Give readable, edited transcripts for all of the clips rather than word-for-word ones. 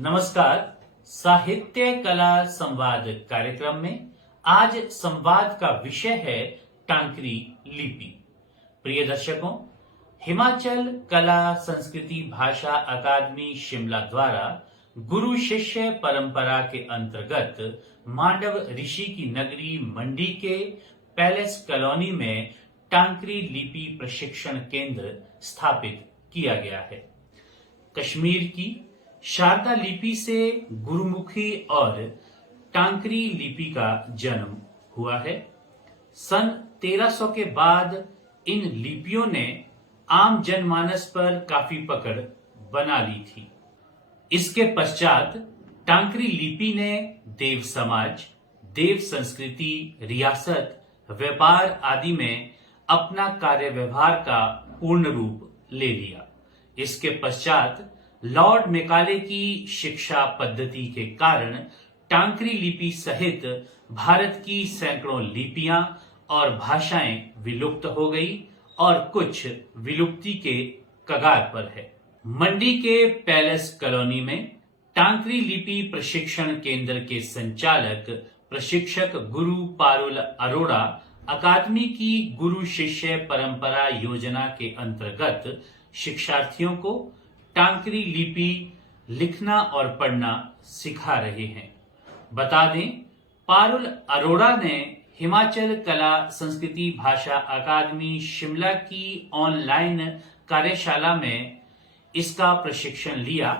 नमस्कार। साहित्य कला संवाद कार्यक्रम में आज संवाद का विषय है टांकरी लिपि। प्रिय दर्शकों, हिमाचल कला संस्कृति भाषा अकादमी शिमला द्वारा गुरु शिष्य परंपरा के अंतर्गत मांडव ऋषि की नगरी मंडी के पैलेस कॉलोनी में टांकरी लिपि प्रशिक्षण केंद्र स्थापित किया गया है। कश्मीर की शारदा लिपि से गुरुमुखी और टांकरी लिपि का जन्म हुआ है। सन 1300 के बाद इन लिपियों ने आम जनमानस पर काफी पकड़ बना ली थी। इसके पश्चात टांकरी लिपि ने देव समाज, देव संस्कृति, रियासत, व्यापार आदि में अपना कार्य व्यवहार का पूर्ण रूप ले लिया। इसके पश्चात लॉर्ड मेकाले की शिक्षा पद्धति के कारण टांकरी लिपि सहित भारत की सैकड़ों लिपियां और भाषाएं विलुप्त हो गई और कुछ विलुप्ति के कगार पर है। मंडी के पैलेस कॉलोनी में टांकरी लिपि प्रशिक्षण केंद्र के संचालक प्रशिक्षक गुरु पारुल अरोड़ा अकादमी की गुरु शिष्य परंपरा योजना के अंतर्गत शिक्षार्थियों को टांकरी लिपि लिखना और पढ़ना सिखा रहे हैं। बता दें, पारुल अरोड़ा ने हिमाचल कला संस्कृति भाषा अकादमी शिमला की ऑनलाइन कार्यशाला में इसका प्रशिक्षण लिया।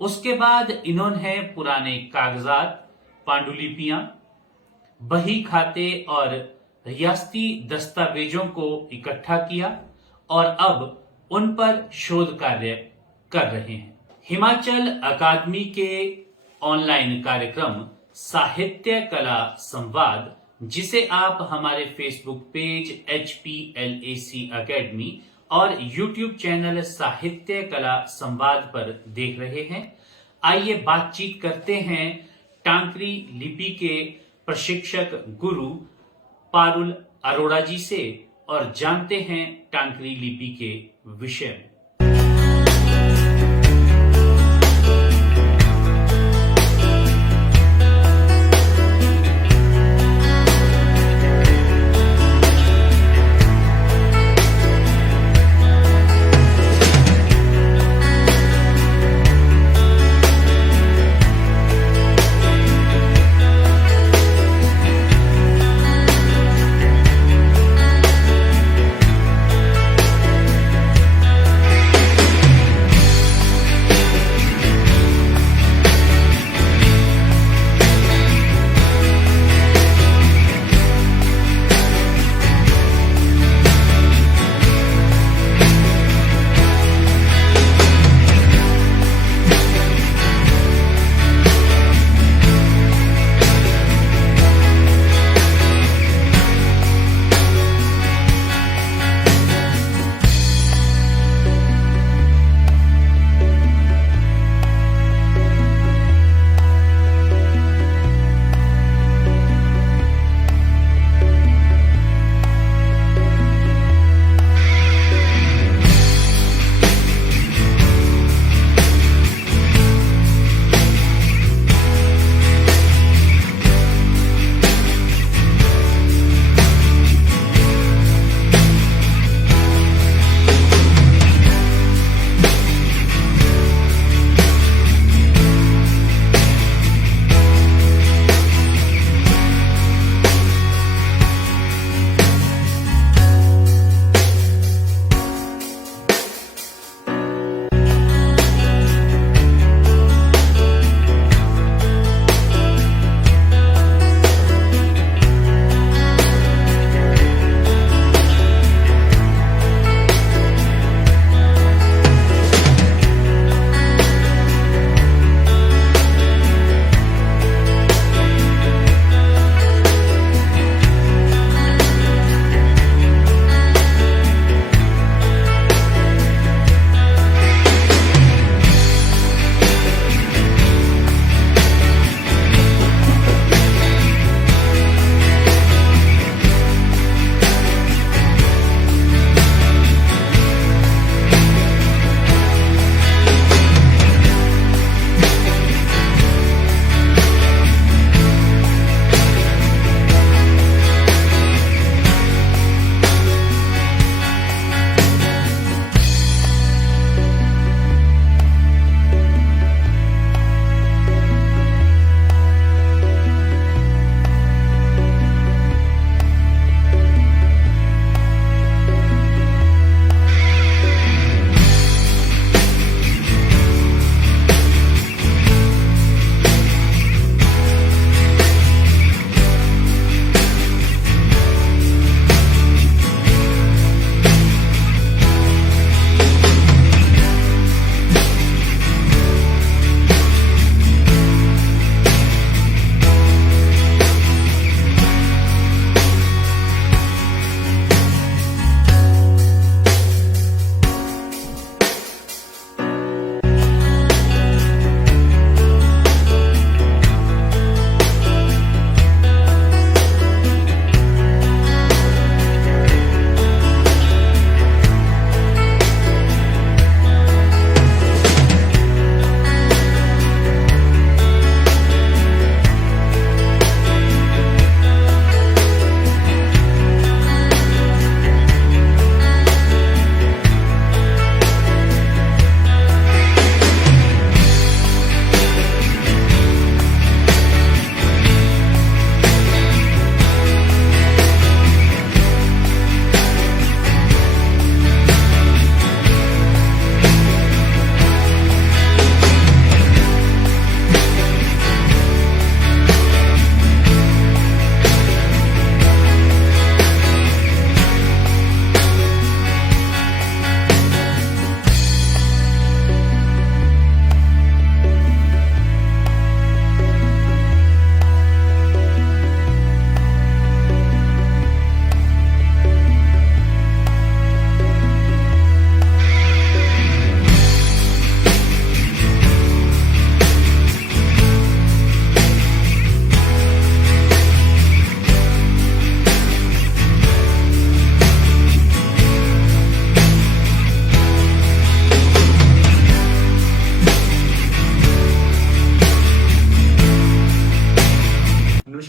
उसके बाद इन्होंने पुराने कागजात, पांडुलिपियां, बही खाते और रियासती दस्तावेजों को इकट्ठा किया और अब उन पर शोध कार्य कर रहे हैं। हिमाचल अकादमी के ऑनलाइन कार्यक्रम साहित्य कला संवाद, जिसे आप हमारे फेसबुक पेज HPLAC अकेडमी और यूट्यूब चैनल साहित्य कला संवाद पर देख रहे हैं। आइए बातचीत करते हैं टांकरी लिपि के प्रशिक्षक गुरु पारुल अरोड़ा जी से और जानते हैं टांकरी लिपि के विषय में।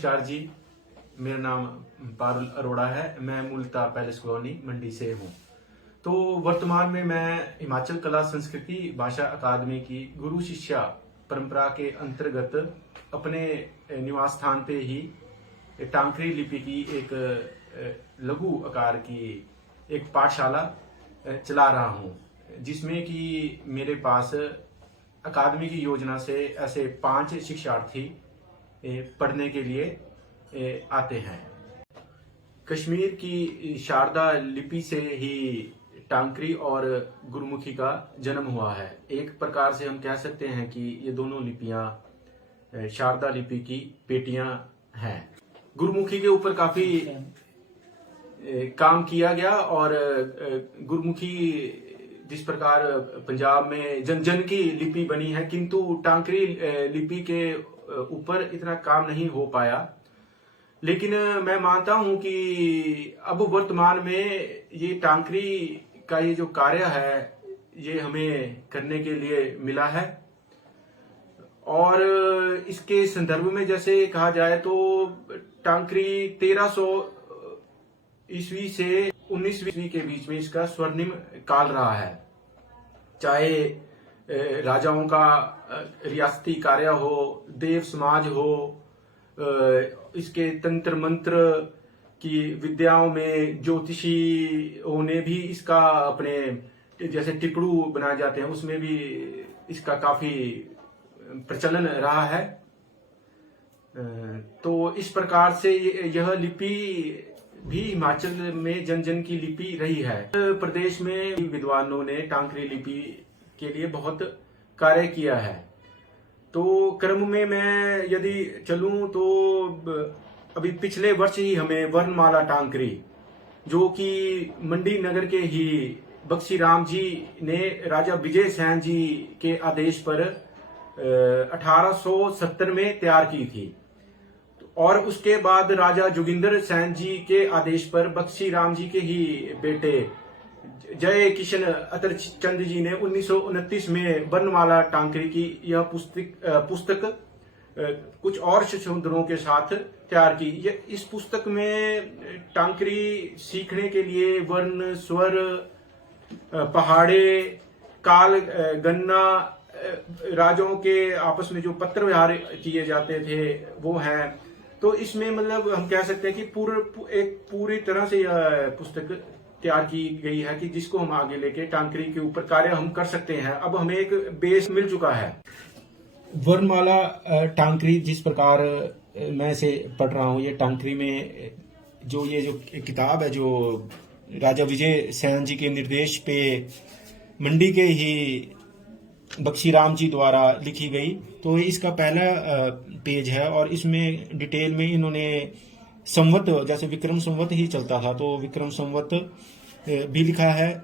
नमस्कार जी, मेरा नाम पारुल अरोड़ा है। मैं मूलतः पैलेस कॉलोनी मंडी से हूँ। तो वर्तमान में मैं हिमाचल कला संस्कृति भाषा अकादमी की गुरु शिष्या परंपरा के अंतर्गत अपने निवास स्थान पे ही टांकरी लिपि की एक लघु आकार की एक पाठशाला चला रहा हूँ, जिसमें कि मेरे पास अकादमी की योजना से ऐसे 5 शिक्षार्थी पढ़ने के लिए आते हैं। कश्मीर की शारदा लिपि से ही टांकरी और गुरुमुखी का जन्म हुआ है। एक प्रकार से हम कह सकते हैं कि ये दोनों लिपियां शारदा लिपि की बेटियां हैं। गुरुमुखी के ऊपर काफी काम किया गया और गुरुमुखी जिस प्रकार पंजाब में जन जन की लिपि बनी है, किंतु टांकरी लिपि के ऊपर इतना काम नहीं हो पाया। लेकिन मैं मानता हूं कि अब वर्तमान में ये टांकरी का ये जो कार्य है ये हमें करने के लिए मिला है। और इसके संदर्भ में जैसे कहा जाए तो टांकरी 1300 ईस्वी से 19वीं ईस्वी के बीच में इसका स्वर्णिम काल रहा है। चाहे राजाओं का रियासती कार्य हो, देव समाज हो, इसके तंत्र मंत्र की विद्याओं में ज्योतिषियों ने भी इसका अपने जैसे टिप्पणू बनाए जाते हैं उसमें भी इसका काफी प्रचलन रहा है। तो इस प्रकार से यह लिपि भी हिमाचल में जन जन की लिपि रही है। प्रदेश में विद्वानों ने टांकरी लिपि के लिए बहुत कार्य किया है। तो क्रम में मैं यदि चलूं तो अभी पिछले वर्ष ही हमें वर्णमाला टांकरी, जो कि मंडी नगर के ही बख्शी राम जी ने राजा विजय सैन जी के आदेश पर 1870 में तैयार की थी, और उसके बाद राजा जोगिंदर सैन जी के आदेश पर बख्शी राम जी के ही बेटे जय किशन अतर चंद जी ने 1929 में वर्णमाला टांकरी की यह पुस्तक कुछ और संशोधनों के साथ तैयार की। इस पुस्तक में टांकरी सीखने के लिए वर्ण, स्वर, पहाड़े, काल गणना, राजाओं के आपस में जो पत्र व्यवहार किए जाते थे वो हैं। तो इसमें मतलब हम कह सकते हैं कि पूरी तरह से यह पुस्तक तैयार की गई है कि जिसको हम आगे लेके टांकरी के ऊपर कार्य हम कर सकते हैं। अब हमें एक बेस मिल चुका है। वर्णमाला टांकरी जिस प्रकार मैं इसे पढ़ रहा हूँ, ये टांकरी में जो किताब है जो राजा विजय सैन जी के निर्देश पे मंडी के ही बख्शी राम जी द्वारा लिखी गई। तो इसका पहला पेज है और इसमें डिटेल में इन्होंने संवत, जैसे विक्रम संवत ही चलता था तो विक्रम संवत भी लिखा है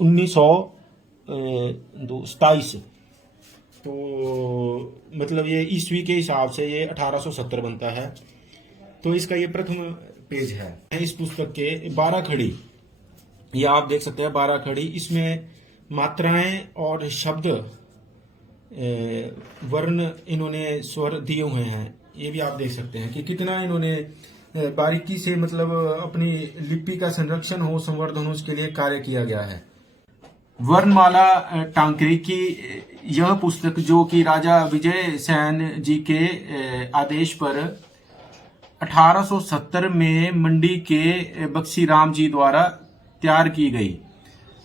1927। तो मतलब ये ईस्वी के हिसाब से ये 1870 बनता है। तो इसका ये प्रथम पेज है। इस पुस्तक के 12 खड़ी, ये आप देख सकते हैं 12 खड़ी। इसमें मात्राएं और शब्द, वर्ण, इन्होंने स्वर दिए हुए हैं। ये भी आप देख सकते हैं कि कितना इन्होंने बारीकी से मतलब अपनी लिपि का संरक्षण हो, संवर्धन हो, उसके लिए कार्य किया गया है। वर्णमाला टांकरी की यह पुस्तक जो कि राजा विजय सैन जी के आदेश पर 1870 में मंडी के बख्शी राम जी द्वारा तैयार की गई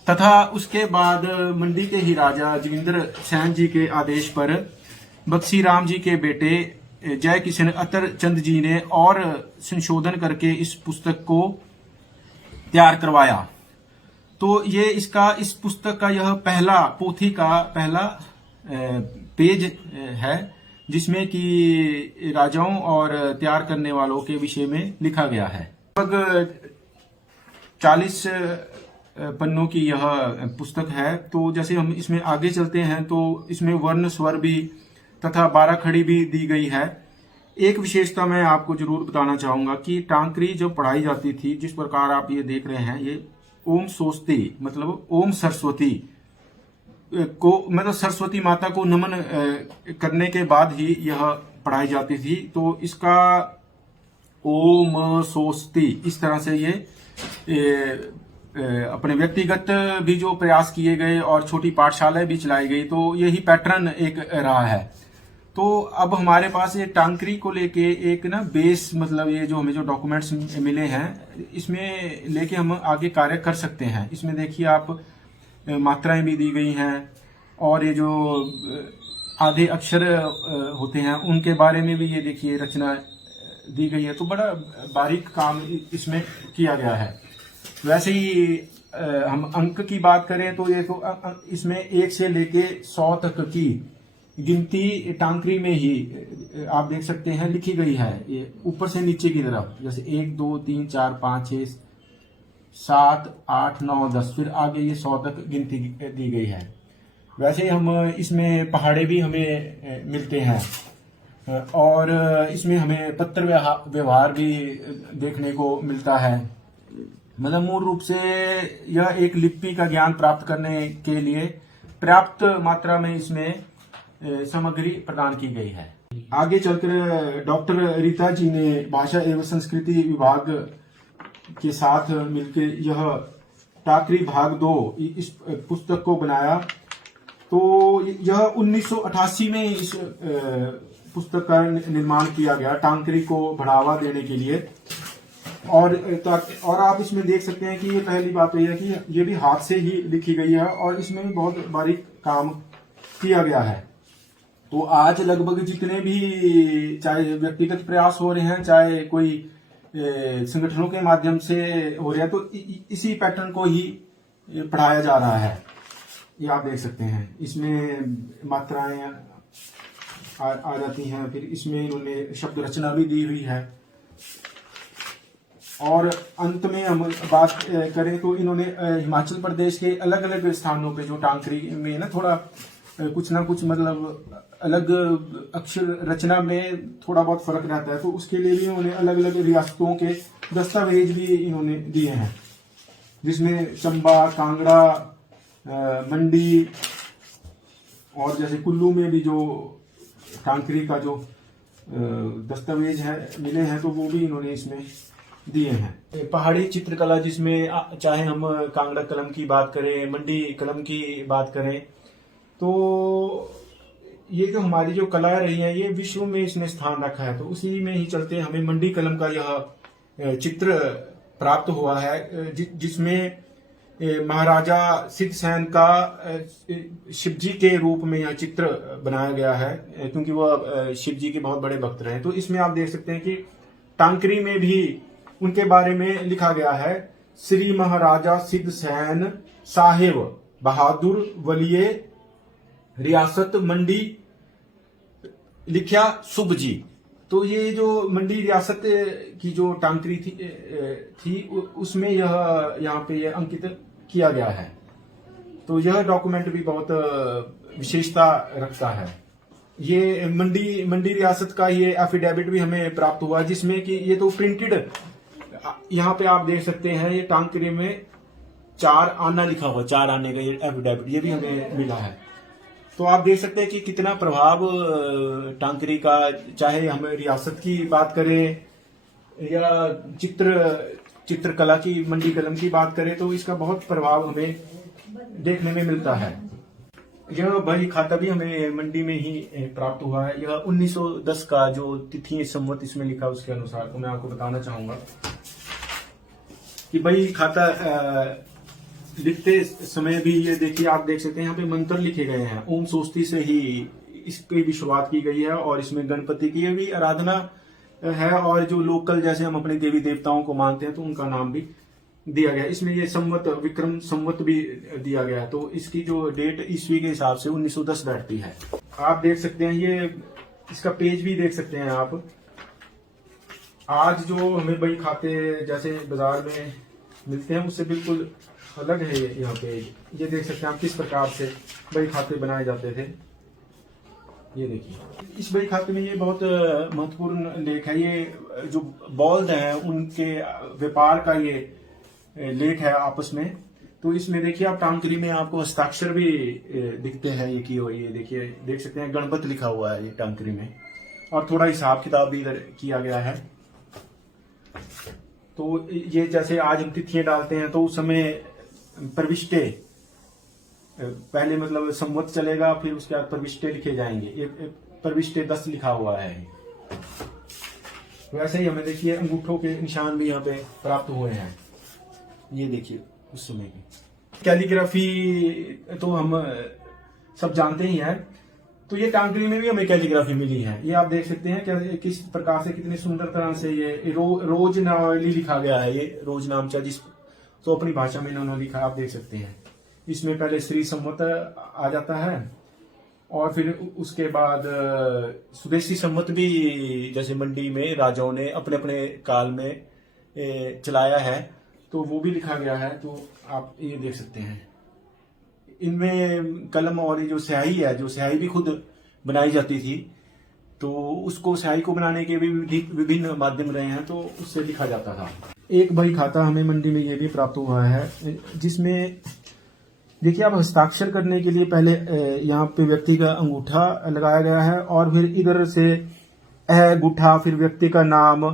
तथा उसके बाद मंडी के ही राजा जोगिंदर सैन जी के आदेश पर बख्शी राम जी के बेटे जय किशन अतर चंद जी ने और संशोधन करके इस पुस्तक को तैयार करवाया। तो ये इस पुस्तक का यह पहला पोथी का पहला पेज है, जिसमें कि राजाओं और तैयार करने वालों के विषय में लिखा गया है। लगभग 40 पन्नों की यह पुस्तक है। तो जैसे हम इसमें आगे चलते हैं तो इसमें वर्ण, स्वर भी तथा 12 खड़ी भी दी गई है। एक विशेषता मैं आपको जरूर बताना चाहूंगा कि टांकरी जो पढ़ाई जाती थी, जिस प्रकार आप ये देख रहे हैं, ये ओम सोस्ती मतलब ओम सरस्वती को, मतलब सरस्वती माता को नमन करने के बाद ही यह पढ़ाई जाती थी। तो इसका ओम सोस्ती इस तरह से ये अपने व्यक्तिगत भी जो प्रयास किए गए और छोटी पाठशालाएं भी चलाई गई, तो यही पैटर्न एक रहा है। तो अब हमारे पास ये टांकरी को लेके एक ना बेस, मतलब ये जो हमें जो डॉक्यूमेंट्स मिले हैं इसमें लेके हम आगे कार्य कर सकते हैं। इसमें देखिए आप मात्राएं भी दी गई हैं और ये जो आधे अक्षर होते हैं उनके बारे में भी ये देखिए रचना दी गई है। तो बड़ा बारीक काम इसमें किया गया है। वैसे ही हम अंक की बात करें तो ये तो इसमें 1 से लेके 100 तक की गिनती टांकरी में ही आप देख सकते हैं लिखी गई है, ये ऊपर से नीचे की तरफ, जैसे 1 2 3 4 5 6 7 8 9 10, फिर आगे ये 100 तक गिनती दी गई है। वैसे हम इसमें पहाड़े भी हमें मिलते हैं और इसमें हमें पत्र व्यवहार भी देखने को मिलता है। मतलब मूल रूप से यह एक लिपि का ज्ञान प्राप्त करने के लिए पर्याप्त मात्रा में इसमें सामग्री प्रदान की गई है। आगे चलकर डॉक्टर रीता जी ने भाषा एवं संस्कृति विभाग के साथ मिलकर यह टांकरी भाग 2 इस पुस्तक को बनाया। तो यह 1988 में इस पुस्तक का निर्माण किया गया टांकरी को बढ़ावा देने के लिए। और आप इसमें देख सकते हैं कि ये पहली बात तो यह है कि ये भी हाथ से ही लिखी गई है और इसमें भी बहुत बारीक काम किया गया है। तो आज लगभग जितने भी चाहे व्यक्तिगत प्रयास हो रहे हैं, चाहे कोई संगठनों के माध्यम से हो रहा है, तो इसी पैटर्न को ही पढ़ाया जा रहा है। ये आप देख सकते हैं, इसमें मात्राएं आ जाती हैं, फिर इसमें इन्होंने शब्द रचना भी दी हुई है। और अंत में हम बात करें तो इन्होंने हिमाचल प्रदेश के अलग अलग स्थानों पे जो टांकरी में ना थोड़ा कुछ ना कुछ मतलब अलग अक्षर रचना में थोड़ा बहुत फर्क रहता है, तो उसके लिए भी इन्होंने अलग अलग रियासतों के दस्तावेज भी इन्होंने दिए हैं, जिसमें चंबा, कांगड़ा, मंडी और जैसे कुल्लू में भी जो टांकरी का जो दस्तावेज है मिले हैं, तो वो भी इन्होंने इसमें दिए हैं। पहाड़ी चित्रकला, जिसमें चाहे हम कांगड़ा कलम की बात करें, मंडी कलम की बात करें, तो ये जो हमारी जो कला रही है ये विश्व में इसने स्थान रखा है। तो उसी में ही चलते हमें मंडी कलम का यह चित्र प्राप्त हुआ है, जिसमें महाराजा सिद्धसेन का शिवजी के रूप में यह चित्र बनाया गया है, क्योंकि वह शिवजी के बहुत बड़े भक्त रहे। तो इसमें आप देख सकते हैं कि टांकरी में भी उनके बारे में लिखा गया है, श्री महाराजा सिद्धसेन साहेब बहादुर वलिये रियासत मंडी लिखा शुभ जी। तो ये जो मंडी रियासत की जो टांकरी थी उसमें यह यहाँ पे यह अंकित किया गया है। तो यह डॉक्यूमेंट भी बहुत विशेषता रखता है। ये मंडी रियासत का ये एफिडेविट भी हमें प्राप्त हुआ, जिसमें कि ये तो प्रिंटेड, यहाँ पे आप देख सकते हैं, ये टांकरी में 4 आना लिखा हुआ, 4 आने का ये एफिडेविट ये भी हमें मिला है। तो आप देख सकते हैं कि कितना प्रभाव टांकरी का, चाहे हम रियासत की बात करें या चित्रकला की, मंडी कलम की बात करें, तो इसका बहुत प्रभाव हमें देखने में मिलता है। यह बही खाता भी हमें मंडी में ही प्राप्त हुआ है। यह 1910 का जो तिथि संवत इसमें लिखा उसके अनुसार, तो मैं आपको बताना चाहूंगा कि बही खाता लिखते समय भी ये देखिए, आप देख सकते हैं यहाँ पे मंत्र लिखे गए हैं। ओम सोस्ती से ही इसकी भी शुरुआत की गई है और इसमें गणपति की भी आराधना है, और जो लोकल जैसे हम अपने देवी देवताओं को मानते हैं तो उनका नाम भी दिया गया। इसमें ये संवत, विक्रम संवत भी दिया गया, तो इसकी जो डेट ईस्वी के हिसाब से 1910 बैठती है। आप देख सकते हैं, ये इसका पेज भी देख सकते हैं आप। आज जो हमें बही खाते जैसे बाजार में मिलते हैं उससे बिल्कुल अलग है यहाँ पे। ये देख सकते हैं आप किस प्रकार से बही खाते बनाए जाते थे। ये देखिए, इस बही खाते में ये बहुत महत्वपूर्ण लेख है। ये जो बौल्द हैं उनके व्यापार का ये लेख है आपस में। तो इसमें देखिए आप टांकरी में आपको हस्ताक्षर भी दिखते हैं ये की हुई। ये देखिए, देख सकते हैं गणपत लिखा हुआ है ये टांकरी में। और थोड़ा हिसाब किताब भी इधर किया गया है। तो ये जैसे आज हम तिथियां डालते हैं तो उस समय प्रविष्टे पहले मतलब संवत चलेगा, फिर उसके बाद प्रविष्टे लिखे जाएंगे। ये प्रविष्टे 10 लिखा हुआ है। वैसे ही हमें देखिए अंगूठों के निशान भी यहाँ पे प्राप्त हुए हैं। ये देखिए उस समय की कैलीग्राफी तो हम सब जानते ही हैं। तो ये टांकरी में भी हमें कैलीग्राफी मिली है। ये आप देख सकते हैं कि किस प्रकार से कितनी सुंदर तरह से ये रोज नावली लिखा गया है। ये रोज नामचा जिस तो अपनी भाषा में इन्होंने लिखा, आप देख सकते हैं। इसमें पहले श्री संवत आ जाता है और फिर उसके बाद स्वदेशी संवत भी जैसे मंडी में राजाओं ने अपने अपने काल में चलाया है, तो वो भी लिखा गया है। तो आप ये देख सकते हैं। इनमें कलम और ये जो स्याही है, जो स्याही भी खुद बनाई जाती थी, तो उसको स्याही को बनाने के भी विभिन्न माध्यम रहे हैं, तो उससे लिखा जाता था। एक बही खाता हमें मंडी में ये भी प्राप्त हुआ है, जिसमें देखिए आप हस्ताक्षर करने के लिए पहले यहाँ पे व्यक्ति का अंगूठा लगाया गया है और फिर इधर से अंगूठा, फिर व्यक्ति का नाम,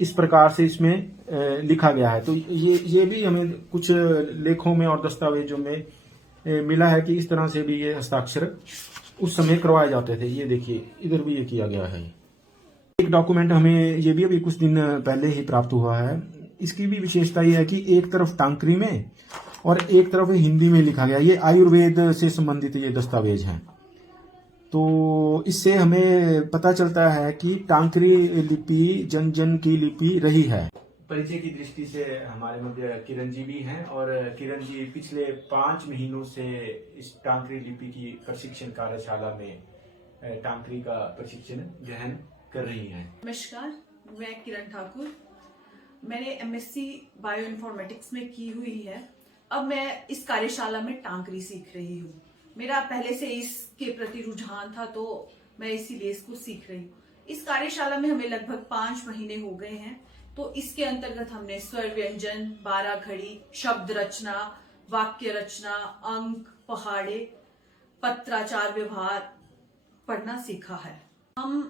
इस प्रकार से इसमें लिखा गया है। तो ये भी हमें कुछ लेखों में और दस्तावेजों में मिला है कि इस तरह से भी ये हस्ताक्षर उस समय करवाए जाते थे। ये देखिए इधर भी ये किया गया है। एक डॉक्यूमेंट हमें ये भी अभी कुछ दिन पहले ही प्राप्त हुआ है। इसकी भी विशेषता ये है कि एक तरफ टांकरी में और एक तरफ हिंदी में लिखा गया। ये आयुर्वेद से संबंधित ये दस्तावेज हैं। तो इससे हमें पता चलता है कि टांकरी लिपि जन जन की लिपि रही है। परिचय की दृष्टि से हमारे मध्य किरण जी भी हैं और किरण जी पिछले 5 महीनों से इस टांकरी लिपि की प्रशिक्षण कार्यशाला में टांकरी का प्रशिक्षण ग्रहण कर रही हैं। नमस्कार, मैं किरण ठाकुर। मैंने एमएससी बायो इन्फॉर्मेटिक्स में की हुई है। अब मैं इस कार्यशाला में टांकरी सीख रही हूँ। मेरा पहले से इसके प्रति रुझान था, तो मैं इसीलिए इसको सीख रही हूँ। इस कार्यशाला में हमें लगभग 5 महीने हो गए हैं। तो इसके अंतर्गत हमने स्वर व्यंजन, 12 घड़ी, शब्द रचना, वाक्य रचना, अंक, पहाड़े, पत्राचार व्यवहार पढ़ना सीखा है। हम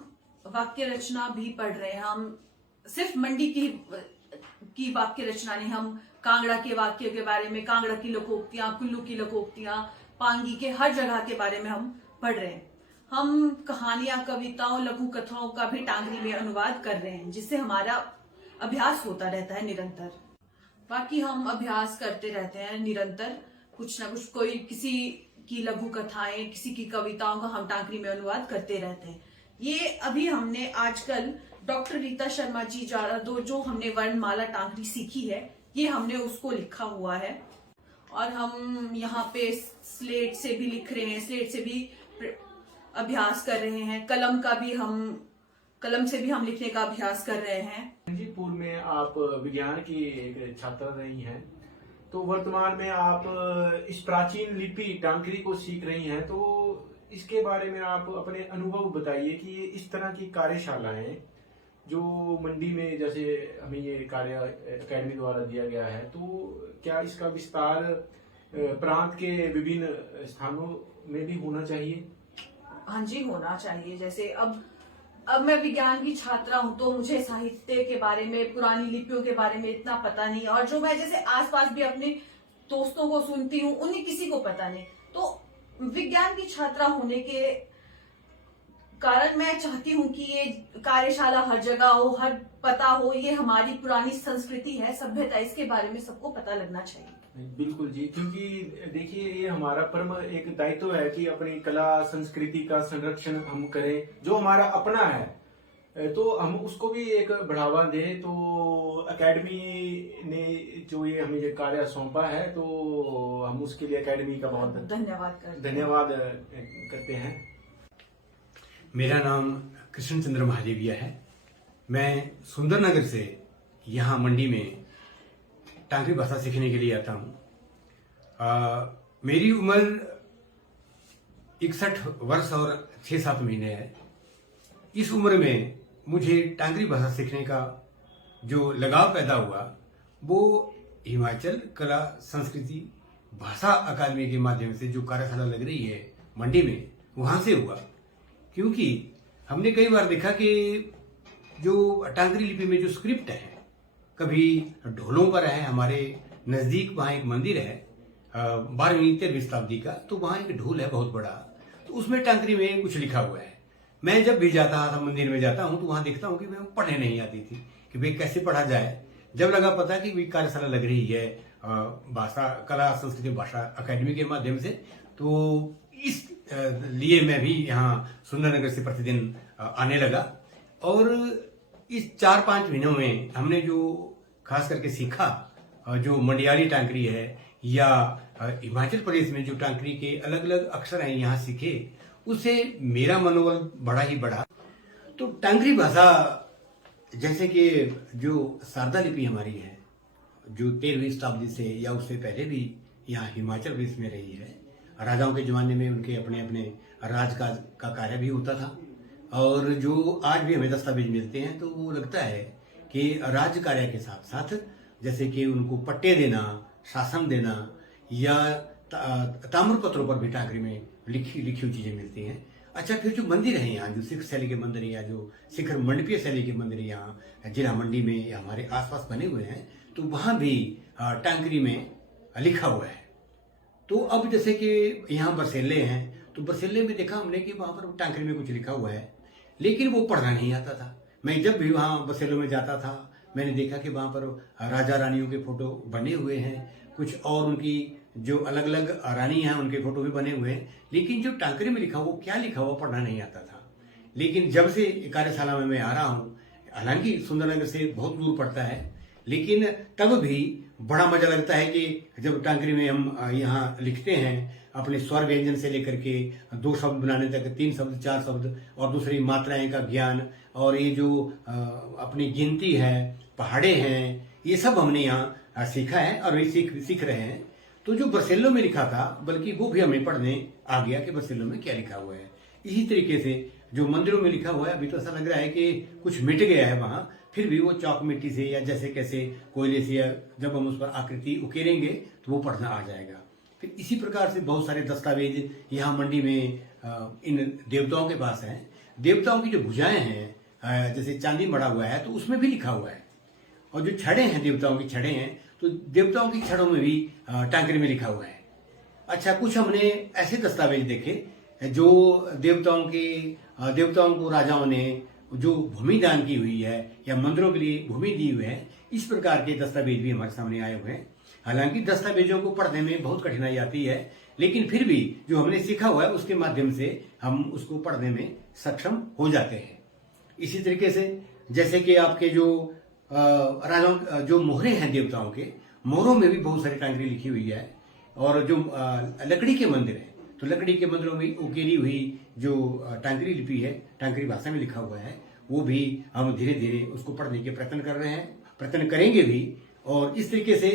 वाक्य रचना भी पढ़ रहे हैं। हम सिर्फ मंडी की वाक्य रचना नहीं, हम कांगड़ा के वाक्य के बारे में, कांगड़ा की लोकोक्तियां, कुल्लू की लोकोक्तियां, पांगी के हर जगह के बारे में हम पढ़ रहे हैं। हम कहानियां, कविताओं, लघु कथाओं का भी टांगरी में अनुवाद कर रहे हैं, जिससे हमारा अभ्यास होता रहता है निरंतर। बाकी हम अभ्यास करते रहते हैं निरंतर, कुछ ना कुछ, कोई किसी की लघु कथाएं, किसी की कविताओं का हम टांकरी में अनुवाद करते रहते हैं। ये अभी हमने आजकल डॉक्टर रीता शर्मा जी द्वारा जो हमने वर्णमाला टांकरी सीखी है, ये हमने उसको लिखा हुआ है। और हम यहाँ पे स्लेट से भी लिख रहे हैं, स्लेट से भी अभ्यास कर रहे हैं। कलम से भी हम लिखने का अभ्यास कर रहे हैं। जी, पूर्व में आप विज्ञान की एक छात्रा रही हैं, तो वर्तमान में आप इस प्राचीन लिपि टांकरी को सीख रही हैं। तो इसके बारे में आप अपने अनुभव बताइए कि इस तरह की कार्यशालाएं जो मंडी में जैसे हमें ये कार्य अकेडमी द्वारा दिया गया है, तो क्या इसका विस्तार प्रांत के विभिन्न स्थानों में भी होना चाहिए? हाँ जी, होना चाहिए। जैसे अब मैं विज्ञान की छात्रा हूँ, तो मुझे साहित्य के बारे में, पुरानी लिपियों के बारे में इतना पता नहीं, और जो मैं जैसे आसपास भी अपने दोस्तों को सुनती हूँ, उन्हें किसी को पता नहीं। तो विज्ञान की छात्रा होने के कारण मैं चाहती हूँ कि ये कार्यशाला हर जगह हो, हर पता हो। ये हमारी पुरानी संस्कृति है, सभ्यता, इसके बारे में सबको पता लगना चाहिए। बिल्कुल जी, क्योंकि देखिए ये हमारा परम एक दायित्व है कि अपनी कला संस्कृति का संरक्षण हम करें। जो हमारा अपना है तो हम उसको भी एक बढ़ावा दें। तो एकेडमी ने जो ये हमें ये कार्य सौंपा है, तो हम उसके लिए एकेडमी का बहुत धन्यवाद करते हैं। मेरा नाम कृष्ण चंद्र महादेविया है। मैं सुंदरनगर से यहाँ मंडी में टांकरी भाषा सीखने के लिए आता हूँ। मेरी उम्र 61 वर्ष और 6-7 महीने है। इस उम्र में मुझे टांकरी भाषा सीखने का जो लगाव पैदा हुआ, वो हिमाचल कला संस्कृति भाषा अकादमी के माध्यम से जो कार्यशाला लग रही है मंडी में, वहाँ से हुआ। क्योंकि हमने कई बार देखा कि जो टांकरी लिपि में जो स्क्रिप्ट है, कभी ढोलों पर है। हमारे नजदीक वहाँ एक मंदिर है 12वीं 13वीं शताब्दी का, तो वहाँ एक ढोल है बहुत बड़ा, तो उसमें टांकरी में कुछ लिखा हुआ है। मैं जब भी जाता था, मंदिर में जाता हूँ, तो वहाँ देखता हूँ कि मैं पढ़ने नहीं आती थी कि भाई कैसे पढ़ा जाए। जब लगा पता कि भाई कार्यशाला लग रही है भाषा कला संस्कृति भाषा अकेडमी के माध्यम से, तो इस लिए मैं भी यहाँ सुंदरनगर से प्रतिदिन आने लगा। और इस 4-5 महीनों में हमने जो खास करके सीखा, जो मंडियाली टांकरी है या हिमाचल प्रदेश में जो टांकरी के अलग अलग अक्षर हैं यहाँ सीखे, उससे मेरा मनोबल बड़ा ही बढ़ा। तो टांकरी भाषा जैसे कि जो शारदा लिपि हमारी है, जो 13वीं शताब्दी से या उससे पहले भी यहाँ हिमाचल प्रदेश में रही है। राजाओं के जमाने में उनके अपने अपने राजकाज का कार्य भी होता था, और जो आज भी हमें दस्तावेज मिलते हैं तो वो लगता है कि राज कार्य के साथ साथ जैसे कि उनको पट्टे देना, शासन देना या ताम्र पत्रों पर भी टांकरी में लिखी हुई चीजें मिलती हैं। अच्छा, फिर जो मंदिर है यहाँ, जो सिख शैली के मंदिर या जो शिखर मंडपीय शैली के मंदिर यहाँ जिला मंडी में या हमारे आसपास बने हुए हैं, तो वहाँ भी टांकरी में लिखा हुआ है। तो अब जैसे कि यहाँ बरसेले हैं, तो बरसेले में देखा हमने कि वहाँ पर टांकरी में कुछ लिखा हुआ है, लेकिन वो पढ़ना नहीं आता था। मैं जब भी वहाँ बरसेलों में जाता था, मैंने देखा कि वहाँ पर राजा रानियों के फोटो बने हुए हैं, कुछ और उनकी जो अलग अलग रानी हैं उनके फोटो भी बने हुए हैं, लेकिन जो टांकरी में लिखा वो क्या लिखा हुआ पढ़ना नहीं आता था। लेकिन जब से कार्यशाला में मैं आ रहा हूँ, हालांकि सुंदरनगर से बहुत दूर पड़ता है, लेकिन तब भी बड़ा मजा लगता है कि जब टांकरी में हम यहाँ लिखते हैं, अपने स्वर व्यंजन से लेकर के 2 शब्द बनाने तक, 3 शब्द 4 शब्द और दूसरी मात्राएं का ज्ञान, और ये जो अपनी गिनती है, पहाड़े हैं, ये सब हमने यहाँ सीखा है और ये सीख रहे हैं। तो जो बरसेलों में लिखा था, बल्कि वो भी हमें पढ़ने आ गया कि बरसेलों में क्या लिखा हुआ है। इसी तरीके से जो मंदिरों में लिखा हुआ है, अभी तो ऐसा लग रहा है कि कुछ मिट गया है वहाँ, फिर भी वो चौक मिट्टी से या जैसे कैसे कोयले से, या जब हम उस पर आकृति उकेरेंगे तो वो पढ़ना आ जाएगा। फिर इसी प्रकार से बहुत सारे दस्तावेज यहाँ मंडी में इन देवताओं के पास हैं। देवताओं की जो भुजाएं हैं, जैसे चांदी मड़ा हुआ है, तो उसमें भी लिखा हुआ है। और जो छड़े हैं, देवताओं की छड़े हैं, तो देवताओं की छड़ों में भी टांकरी में लिखा हुआ है। अच्छा, कुछ हमने ऐसे दस्तावेज देखे जो देवताओं को राजाओं ने जो भूमि दान की हुई है या मंदिरों के लिए भूमि दी हुई है, इस प्रकार के दस्तावेज भी हमारे सामने आए हुए हैं। हालांकि दस्तावेजों को पढ़ने में बहुत कठिनाई आती है, लेकिन फिर भी जो हमने सीखा हुआ है उसके माध्यम से हम उसको पढ़ने में सक्षम हो जाते हैं। इसी तरीके से जैसे कि आपके जो राजाओं जो मोहरे हैं देवताओं के, मोहरों में भी बहुत सारी टांकरी लिखी हुई है। और जो लकड़ी के मंदिर है, तो लकड़ी के मंदिरों में उकेरी हुई जो टांकरी लिपि है, टांकरी भाषा में लिखा हुआ है, वो भी हम धीरे धीरे उसको पढ़ने के प्रयत्न कर रहे हैं, प्रयत्न करेंगे भी। और इस तरीके से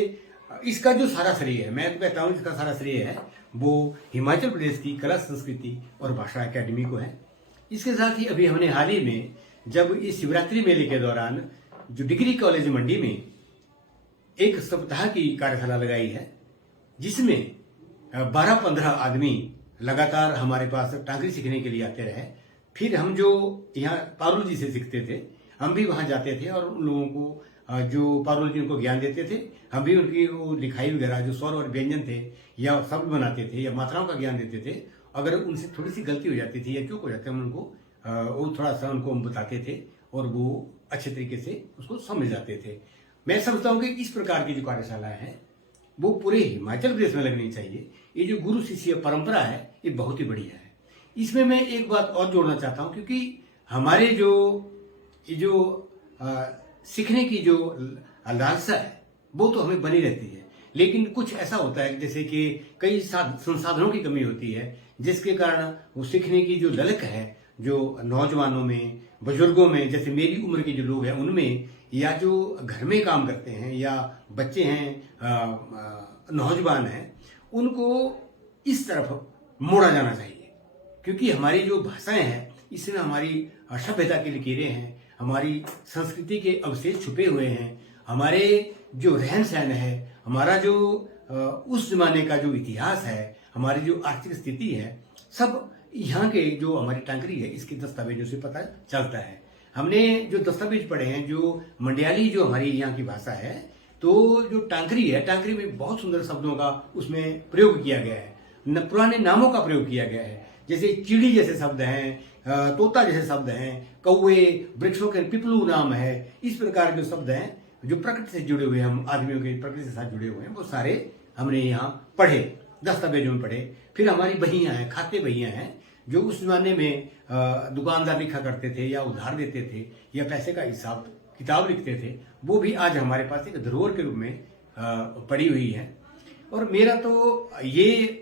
इसका जो सारा श्रेय है, मैं तो कहता हूँ इसका सारा श्रेय है वो हिमाचल प्रदेश की कला संस्कृति और भाषा अकेडमी को है। इसके साथ ही अभी हमने हाल ही में जब इस शिवरात्रि मेले के दौरान जो डिग्री कॉलेज मंडी में एक सप्ताह की कार्यशाला लगाई है, जिसमें 12-15 आदमी लगातार हमारे पास टांकरी सीखने के लिए आते रहे। फिर हम जो यहाँ पारुल जी से सीखते थे, हम भी वहां जाते थे और उन लोगों को जो पारुल जी उनको ज्ञान देते थे, हम भी उनकी वो लिखाई वगैरह जो स्वर और व्यंजन थे या शब्द बनाते थे या मात्राओं का ज्ञान देते थे। अगर उनसे थोड़ी सी गलती हो जाती थी या चूक हो जाते हम उनको वो थोड़ा सा उनको हम बताते थे और वो अच्छे तरीके से उसको समझ जाते थे। मैं समझता हूँ कि इस प्रकार की जो कार्यशाला है वो पूरे हिमाचल प्रदेश में लगनी चाहिए। ये जो गुरु शिष्य परंपरा है ये बहुत ही बढ़िया है। इसमें मैं एक बात और जोड़ना चाहता हूँ, क्योंकि हमारे जो सीखने की जो लालसा है वो तो हमें बनी रहती है, लेकिन कुछ ऐसा होता है जैसे कि कई संसाधनों की कमी होती है, जिसके कारण वो सीखने की जो ललक है जो नौजवानों में, बुजुर्गों में, जैसे मेरी उम्र के जो लोग हैं उनमें, या जो घर में काम करते हैं या बच्चे हैं, नौजवान हैं, उनको इस तरफ मोड़ा जाना चाहिए। क्योंकि हमारी जो भाषाएं हैं इसमें हमारी सभ्यता की लकीरें हैं, हमारी संस्कृति के अवशेष छुपे हुए हैं, हमारे जो रहन सहन है, हमारा जो उस जमाने का जो इतिहास है, हमारी जो आर्थिक स्थिति है, सब यहाँ के जो हमारी टांकरी है इसके दस्तावेजों से पता चलता है। हमने जो दस्तावेज पढ़े हैं, जो मंडियाली जो हमारी यहाँ की भाषा है, तो जो टांकरी है, टांकरी में बहुत सुंदर शब्दों का उसमें प्रयोग किया गया है, पुराने नामों का प्रयोग किया गया है। जैसे चिड़ी जैसे शब्द हैं, तोता जैसे शब्द हैं, कौवे, वृक्षों के पिपलू नाम है। इस प्रकार के जो शब्द हैं जो प्रकृति से जुड़े हुए, हम आदमियों के प्रकृति के साथ जुड़े हुए हैं, वो सारे हमने यहाँ पढ़े, दस्तावेजों में पढ़े। फिर हमारी बहियां हैं, खाते बहियां हैं, जो उस जमाने में दुकानदार लिखा करते थे या उधार देते थे या पैसे का हिसाब किताब लिखते थे, वो भी आज हमारे पास एक धरोहर के रूप में पड़ी हुई है। और मेरा तो ये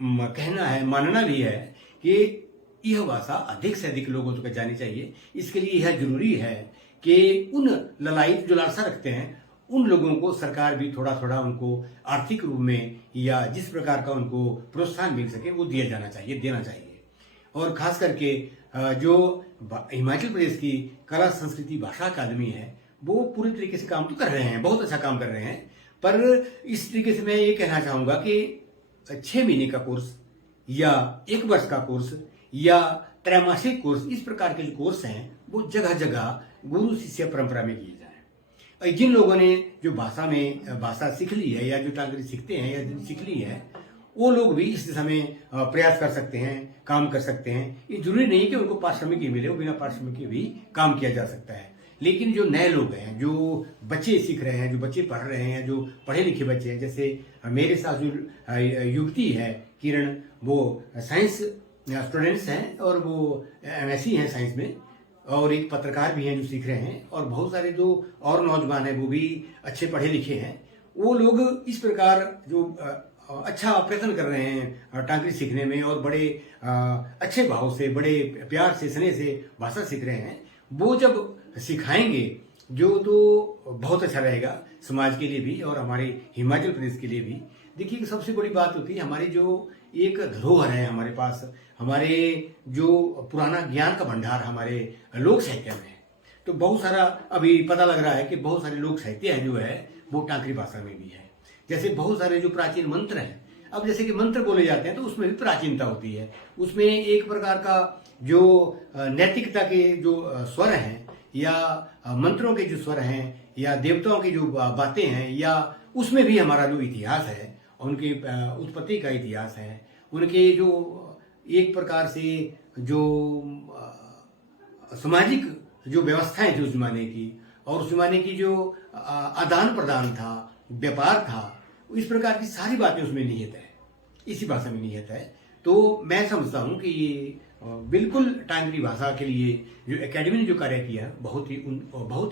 कहना है, मानना भी है कि यह भाषा अधिक से अधिक लोगों तक जानी चाहिए। इसके लिए यह जरूरी है कि उन ललायत जो लालसा रखते हैं, उन लोगों को सरकार भी थोड़ा थोड़ा उनको आर्थिक रूप में या जिस प्रकार का उनको प्रोत्साहन मिल सके वो दिया जाना चाहिए, देना चाहिए। और खास करके जो हिमाचल प्रदेश की कला संस्कृति भाषा अकादमी है, वो पूरी तरीके से काम तो कर रहे हैं, बहुत अच्छा काम कर रहे हैं। पर इस तरीके से मैं ये कहना चाहूंगा कि 6 महीने का कोर्स या 1 वर्ष का कोर्स या त्रैमासिक कोर्स, इस प्रकार के जो कोर्स हैं वो जगह जगह गुरु शिष्य परंपरा में किए जाए। जिन लोगों ने जो भाषा सीख ली है या जो टांकरी सीखते हैं या सीख ली है, वो लोग भी इस दिशा में प्रयास कर सकते हैं, काम कर सकते हैं। ये जरूरी नहीं कि उनको पारिश्रमिक ही मिले, वो बिना पारिश्रमिक के भी काम किया जा सकता है। लेकिन जो नए लोग हैं, जो बच्चे सीख रहे हैं, जो बच्चे पढ़ रहे हैं, जो पढ़े लिखे बच्चे हैं, जैसे मेरे साथ जो युवती है किरण, वो साइंस स्टूडेंट्स हैं और वो MSc हैं साइंस में, और एक पत्रकार भी हैं जो सीख रहे हैं, और बहुत सारे जो और नौजवान हैं वो भी अच्छे पढ़े लिखे हैं। वो लोग इस प्रकार जो अच्छा प्रयत्न कर रहे हैं टांकरी सीखने में और बड़े अच्छे भाव से, बड़े प्यार से, स्नेह से भाषा सीख रहे हैं, वो जब सिखाएंगे जो तो बहुत अच्छा रहेगा समाज के लिए भी और हमारे हिमाचल प्रदेश के लिए भी। देखिए, सबसे बड़ी बात होती है हमारी जो एक धरोहर है हमारे पास, हमारे जो पुराना ज्ञान का भंडार हमारे लोक साहित्य में है। तो बहुत सारा अभी पता लग रहा है कि बहुत सारे लोक साहित्य है जो है वो टांकरी भाषा में भी है। जैसे बहुत सारे जो प्राचीन मंत्र हैं, अब जैसे कि मंत्र बोले जाते हैं तो उसमें भी प्राचीनता होती है। उसमें एक प्रकार का जो नैतिकता के जो स्वर हैं या मंत्रों के जो स्वर हैं या देवताओं की जो बातें हैं, या उसमें भी हमारा जो इतिहास है, उनकी उत्पत्ति का इतिहास है, उनके जो एक प्रकार से जो सामाजिक जो व्यवस्थाएं थी उस जमाने की, और उस जमाने की जो आदान प्रदान था, व्यापार था, इस प्रकार की सारी बातें उसमें निहित है, इसी भाषा में निहित है। तो मैं समझता हूँ कि ये बिल्कुल टांकरी भाषा के लिए जो एकेडमी ने जो कार्य किया बहुत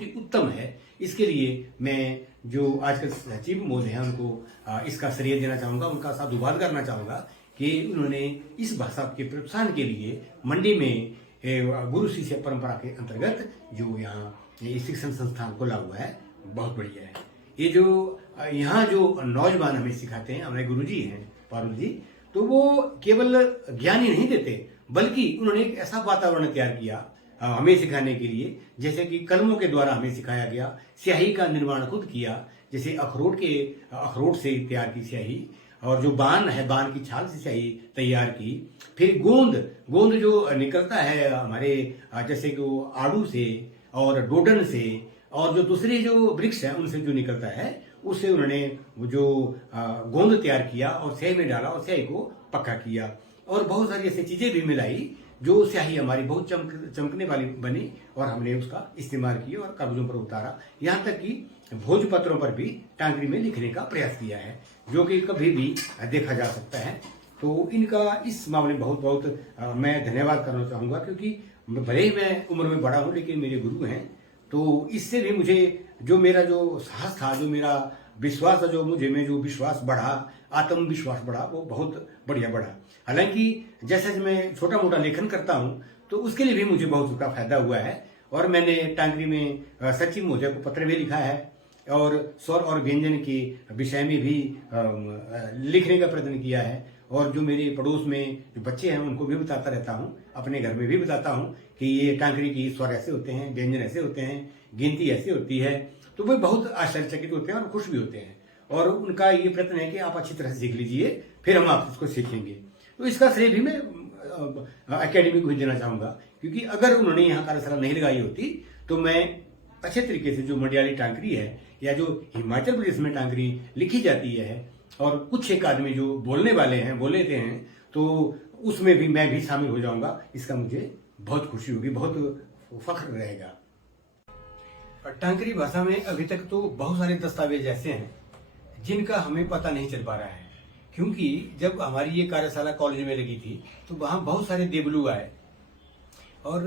ही उत्तम है। इसके लिए मैं जो आजकल सचिव महोदय हैं उनको इसका श्रेय देना चाहूँगा, उनका साधुवाद करना चाहूँगा कि उन्होंने इस भाषा के प्रोत्साहन के लिए मंडी में गुरु शिष्य परंपरा के अंतर्गत जो यहाँ शिक्षण संस्थान खोला हुआ है, बहुत बढ़िया है। ये जो यहाँ जो नौजवान हमें सिखाते हैं, हमारे गुरुजी हैं पारुल जी, तो वो केवल ज्ञान ही नहीं देते बल्कि उन्होंने एक ऐसा वातावरण तैयार किया हमें सिखाने के लिए, जैसे कि कलमों के द्वारा हमें सिखाया गया, स्याही का निर्माण खुद किया, जैसे अखरोट से तैयार की स्याही, और जो बान है बान की छाल से स्याही तैयार की। फिर गोंद जो निकलता है हमारे जैसे कि वो आड़ू से और डोडन से और जो दूसरे जो वृक्ष है उनसे जो निकलता है, उससे उन्होंने जो गोंद तैयार किया और स्याही में डाला और स्याही को पक्का किया, और बहुत सारी ऐसी चीजें भी मिलाई जो स्याही हमारी बहुत चमकने वाली बनी, और हमने उसका इस्तेमाल किया और कागजों पर उतारा। यहाँ तक कि भोजपत्रों पर भी टांकरी में लिखने का प्रयास किया है, जो कि कभी भी देखा जा सकता है। तो इनका इस मामले में बहुत मैं धन्यवाद करना चाहूंगा, क्योंकि भले ही मैं उम्र में बड़ा हूं लेकिन मेरे गुरु हैं। तो इससे भी मुझे जो मेरा जो साहस था, जो मेरा विश्वास था, जो मुझे में जो विश्वास बढ़ा, आत्मविश्वास बढ़ा, वो बहुत बढ़िया बढ़ा। हालांकि जैसे मैं छोटा मोटा लेखन करता हूं तो उसके लिए भी मुझे बहुत उसका फायदा हुआ है, और मैंने टांकरी में सचिव महोदय को पत्र भी लिखा है और स्वर और व्यंजन के विषय में भी लिखने का प्रयत्न किया है। और जो मेरे पड़ोस में जो बच्चे हैं उनको भी बताता रहता हूँ, अपने घर में भी बताता हूँ कि ये टांकरी की स्वर ऐसे होते हैं, व्यंजन ऐसे होते हैं, गिनती ऐसे होती है। तो वे बहुत आश्चर्यचकित होते हैं और खुश भी होते हैं, और उनका ये प्रयत्न है कि आप अच्छी तरह से सीख लीजिए, फिर हम आप इसको सीखेंगे। तो इसका श्रेय भी मैं एकेडमी को ही देना चाहूंगा, क्योंकि अगर उन्होंने यहाँ कार्यशाला नहीं लगाई होती तो मैं अच्छे तरीके से जो मंडियाली टांकरी है या जो हिमाचल प्रदेश में टांकरी लिखी जाती है और कुछ एक आदमी जो बोलने वाले हैं बोल लेते हैं तो उसमें भी मैं भी शामिल हो जाऊंगा। इसका मुझे बहुत खुशी होगी, बहुत फख्र रहेगा। टांकरी भाषा में अभी तक तो बहुत सारे दस्तावेज ऐसे हैं जिनका हमें पता नहीं चल पा रहा है, क्योंकि जब हमारी ये कार्यशाला कॉलेज में लगी थी तो वहाँ बहुत सारे देबलू आए और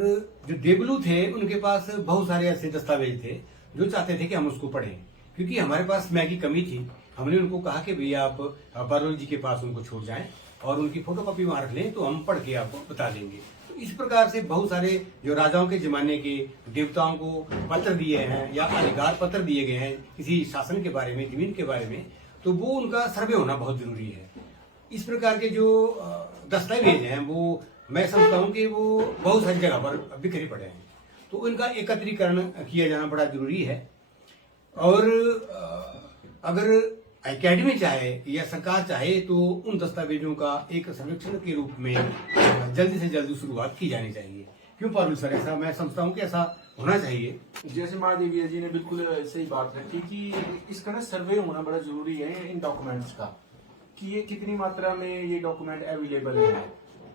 जो देबलू थे उनके पास बहुत सारे ऐसे दस्तावेज थे जो चाहते थे कि हम उसको पढ़ें, क्योंकि हमारे पास समय की कमी थी। हमने उनको कहा कि भैया आप बारोल जी के पास उनको छोड़ जाएं और उनकी फोटोकॉपी वहां रख लें तो हम पढ़ के आपको बता देंगे। तो इस प्रकार से बहुत सारे जो राजाओं के जमाने के देवताओं को पत्र दिए हैं या अधिकार पत्र दिए गए हैं किसी शासन के बारे में, जमीन के बारे में, तो वो उनका सर्वे होना बहुत जरूरी है। इस प्रकार के जो दस्तावेज हैं वो मैं समझता हूँ कि वो बहुत सारी जगह पर बिखरे पड़े हैं, तो इनका एकत्रीकरण किया जाना बड़ा जरूरी है। और अगर एकेडमी चाहे या सरकार चाहे तो उन दस्तावेजों का एक सर्वेक्षण के रूप में जल्दी से जल्दी शुरुआत की जानी चाहिए। क्यों पारुल सर, ऐसा मैं समझता हूँ कि ऐसा होना चाहिए। जैसे महादेवी जी ने बिल्कुल सही बात रखी कि इसका ना सर्वे होना बड़ा जरूरी है इन डॉक्यूमेंट्स का, कि ये कितनी मात्रा में ये डॉक्यूमेंट अवेलेबल है।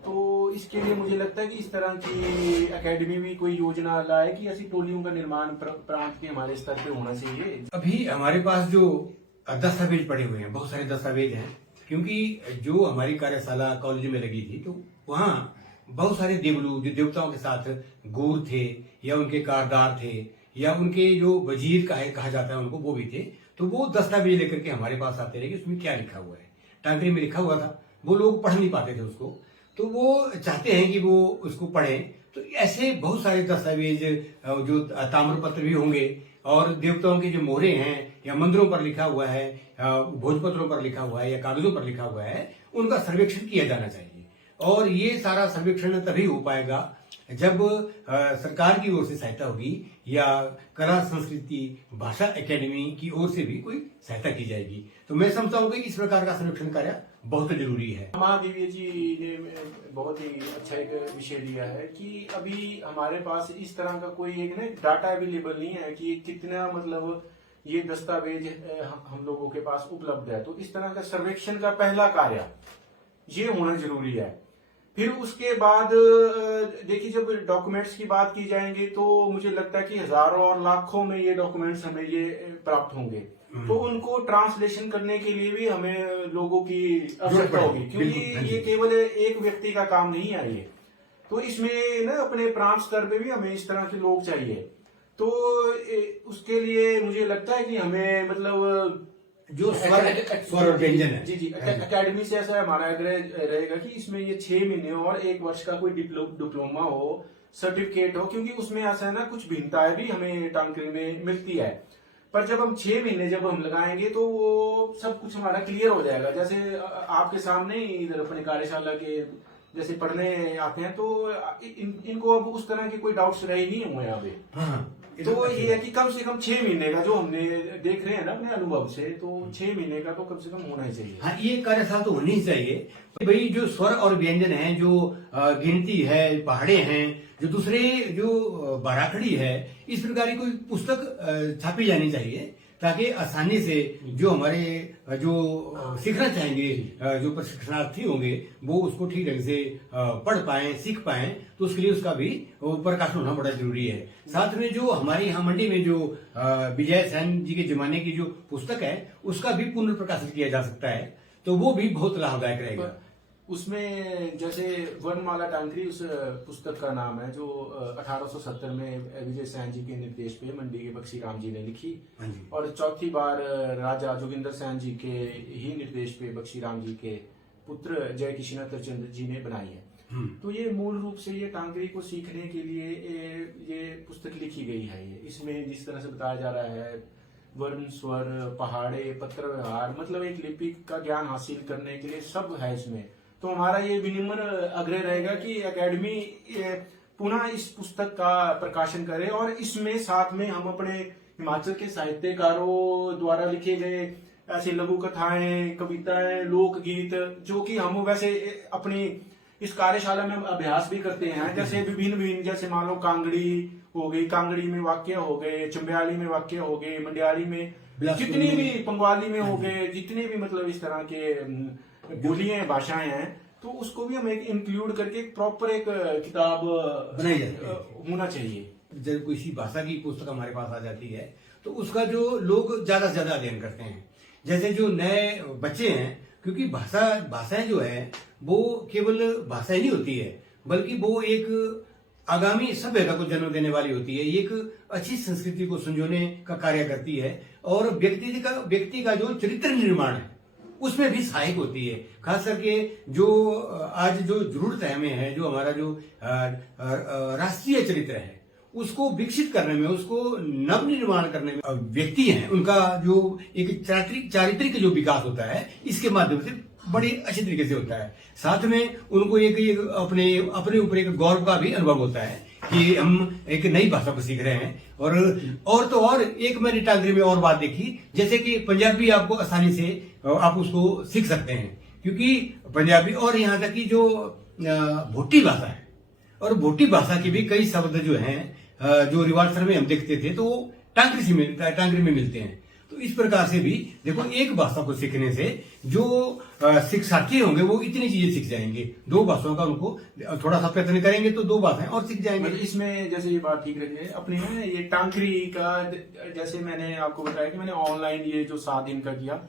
तो इसके लिए मुझे लगता है कि इस तरह की एकेडमी भी कोई योजना लाए कि ऐसी टोलियों का निर्माण प्रांत के हमारे स्तर पे होना चाहिए। अभी हमारे पास जो दस्तावेज पड़े हुए हैं, बहुत सारे दस्तावेज हैं, क्योंकि जो हमारी कार्यशाला कॉलेज में लगी थी तो वहाँ बहुत सारे देवलू जो देवताओं के साथ गौर थे या उनके कारदार थे या उनके जो वजीर कहा जाता है उनको, वो भी थे। तो वो दस्तावेज लेकर के हमारे पास आते रहे कि उसमें क्या लिखा हुआ है। टांकरी में लिखा हुआ था, वो लोग पढ़ नहीं पाते थे उसको, तो वो चाहते हैं कि वो उसको पढ़ें। तो ऐसे बहुत सारे दस्तावेज जो ताम्रपत्र भी होंगे और देवताओं के जो मोहरे हैं या मंदिरों पर लिखा हुआ है, भोजपत्रों पर लिखा हुआ है या कागजों पर लिखा हुआ है, उनका सर्वेक्षण किया जाना चाहिए। और ये सारा सर्वेक्षण तभी हो पाएगा जब सरकार की ओर से सहायता होगी या कला संस्कृति भाषा एकेडमी की ओर से भी कोई सहायता की जाएगी। तो मैं समझता हूँ कि इस प्रकार का सर्वेक्षण कार्य बहुत जरूरी है। महादेवी जी ने बहुत ही अच्छा एक विषय दिया है कि अभी हमारे पास इस तरह का कोई एक ना डाटा अवेलेबल नहीं है कि कितना मतलब ये दस्तावेज हम लोगों के पास उपलब्ध है। तो इस तरह का सर्वेक्षण का पहला कार्य ये होना जरूरी है। फिर उसके बाद देखिए जब डॉक्यूमेंट्स की बात की जाएंगे तो मुझे लगता है कि हजारों और लाखों में ये डॉक्यूमेंट्स हमें ये प्राप्त होंगे। तो उनको ट्रांसलेशन करने के लिए भी हमें लोगों की आवश्यकता होगी, क्योंकि ये केवल एक व्यक्ति का काम नहीं है ये। तो इसमें ना अपने प्रांत स्तर पे भी हमें इस तरह के लोग चाहिए। तो उसके लिए मुझे लगता है कि हमें मतलब जो स्वर और व्यंजन है, जी एकेडमी से ऐसा हमारा आग्रह रहेगा कि इसमें ये 6 महीने और 1 वर्ष का कोई डिप्लोमा हो, सर्टिफिकेट हो, क्योंकि उसमें ऐसा है ना कुछ भिन्नताएं भी हमें टांकरी में मिलती है। पर जब हम 6 महीने जब हम लगाएंगे तो वो सब कुछ हमारा क्लियर हो जाएगा। जैसे आपके सामने ही इधर अपने कार्यशाला के जैसे पढ़ने आते हैं तो इनको अब उस तरह के कोई डाउट्स रहे नहीं हुए यहाँ पे। हाँ, तो ये है कि कम से कम 6 महीने का जो हमने देख रहे हैं ना अपने अनुभव से, तो 6 महीने का तो कम से कम होना ही चाहिए। हाँ, ये कार्यशाला तो होनी ही चाहिए भाई। जो स्वर और व्यंजन है, जो गिनती है, पहाड़े हैं, जो दूसरे जो बाराखड़ी है, इस प्रकार की कोई पुस्तक छापी जानी चाहिए ताकि आसानी से जो हमारे जो सीखना चाहेंगे जो प्रशिक्षणार्थी होंगे वो उसको ठीक ढंग से पढ़ पाएं, सीख पाएं। तो उसके लिए उसका भी प्रकाशन होना बड़ा जरूरी है। साथ में जो हमारे यहाँ मंडी में जो विजय सैन जी के जमाने की जो पुस्तक है उसका भी पुनर्प्रकाशित किया जा सकता है, तो वो भी बहुत लाभदायक रहेगा। उसमें जैसे वर्णमाला टांकरी उस पुस्तक का नाम है जो 1870 में विजय सैन जी के निर्देश पे मंडी के बख्शी राम जी ने लिखी, और चौथी बार राजा जोगिंदर सैन जी के ही निर्देश पे बख्शी राम जी के पुत्र जय किशनतर चंद्र जी ने बनाई है। तो ये मूल रूप से ये टांकरी को सीखने के लिए ये पुस्तक लिखी गई है। ये इसमें जिस तरह से बताया जा रहा है वर्ण, स्वर, पहाड़े, पत्र व्यवहार, मतलब एक लिपि का ज्ञान हासिल करने के लिए सब है इसमें। तो हमारा ये विनम्र आग्रह रहेगा कि एकेडमी पुनः इस पुस्तक का प्रकाशन करे और इसमें साथ में हम अपने हिमाचल के साहित्यकारों द्वारा लिखे गए ऐसे लघु कथाएं, कविताएं, लोकगीत जो कि हम वैसे अपनी इस कार्यशाला में हम अभ्यास भी करते हैं। जैसे विभिन्न विभिन्न, जैसे मान लो कांगड़ी हो गई, कांगड़ी में वाक्य हो गए, चंबयाली में वाक्य हो गए, मंडियाली में, जितनी भी पंगवाली में हो गए, जितने भी मतलब इस तरह के बोलियां भाषाएं हैं, तो उसको भी हम एक इंक्लूड करके एक प्रॉपर एक किताब बनाई जाती है। होना चाहिए। जब किसी भाषा की पुस्तक हमारे पास आ जाती है तो उसका जो लोग ज्यादा से ज्यादा अध्ययन करते हैं। जैसे जो नए बच्चे हैं, क्योंकि भाषाएं जो है वो केवल भाषा ही नहीं होती है, बल्कि वो एक आगामी सभ्यता को जन्म देने वाली होती है, एक अच्छी संस्कृति को संजोने का कार्य करती है, और व्यक्ति का जो चरित्र निर्माण है उसमें भी सहायक होती है। खास करके जो आज जो जरूरत है हमें है, जो हमारा जो राष्ट्रीय चरित्र है उसको विकसित करने में, उसको नव निर्माण करने में व्यक्ति हैं उनका जो एक चारित्रिक जो विकास होता है इसके माध्यम से बड़ी अच्छी तरीके से होता है। साथ में उनको एक अपने ऊपर एक गौरव का भी अनुभव होता है कि हम एक नई भाषा को सीख रहे हैं। और एक मैंने टांगरी में और बात देखी, जैसे कि पंजाबी आपको आसानी से आप उसको सीख सकते हैं, क्योंकि पंजाबी और यहाँ तक की जो भोटी भाषा है, और भोटी भाषा के भी कई शब्द जो हैं जो रिवाल्सर में हम देखते थे तो वो टांगरी में मिलते हैं। तो इस प्रकार से भी देखो, एक भाषा को सीखने से जो शिक्षार्थी होंगे वो इतनी चीजें सीख जाएंगे। दो भाषाओं का उनको थोड़ा सा प्रयत्न करेंगे तो दो भाषाएं और सीख जाएंगे। मतलब इसमें जैसे ये बात ठीक रही है अपने में, ये टांकरी का जैसे मैंने आपको बताया कि मैंने ऑनलाइन ये जो 7 दिन का किया,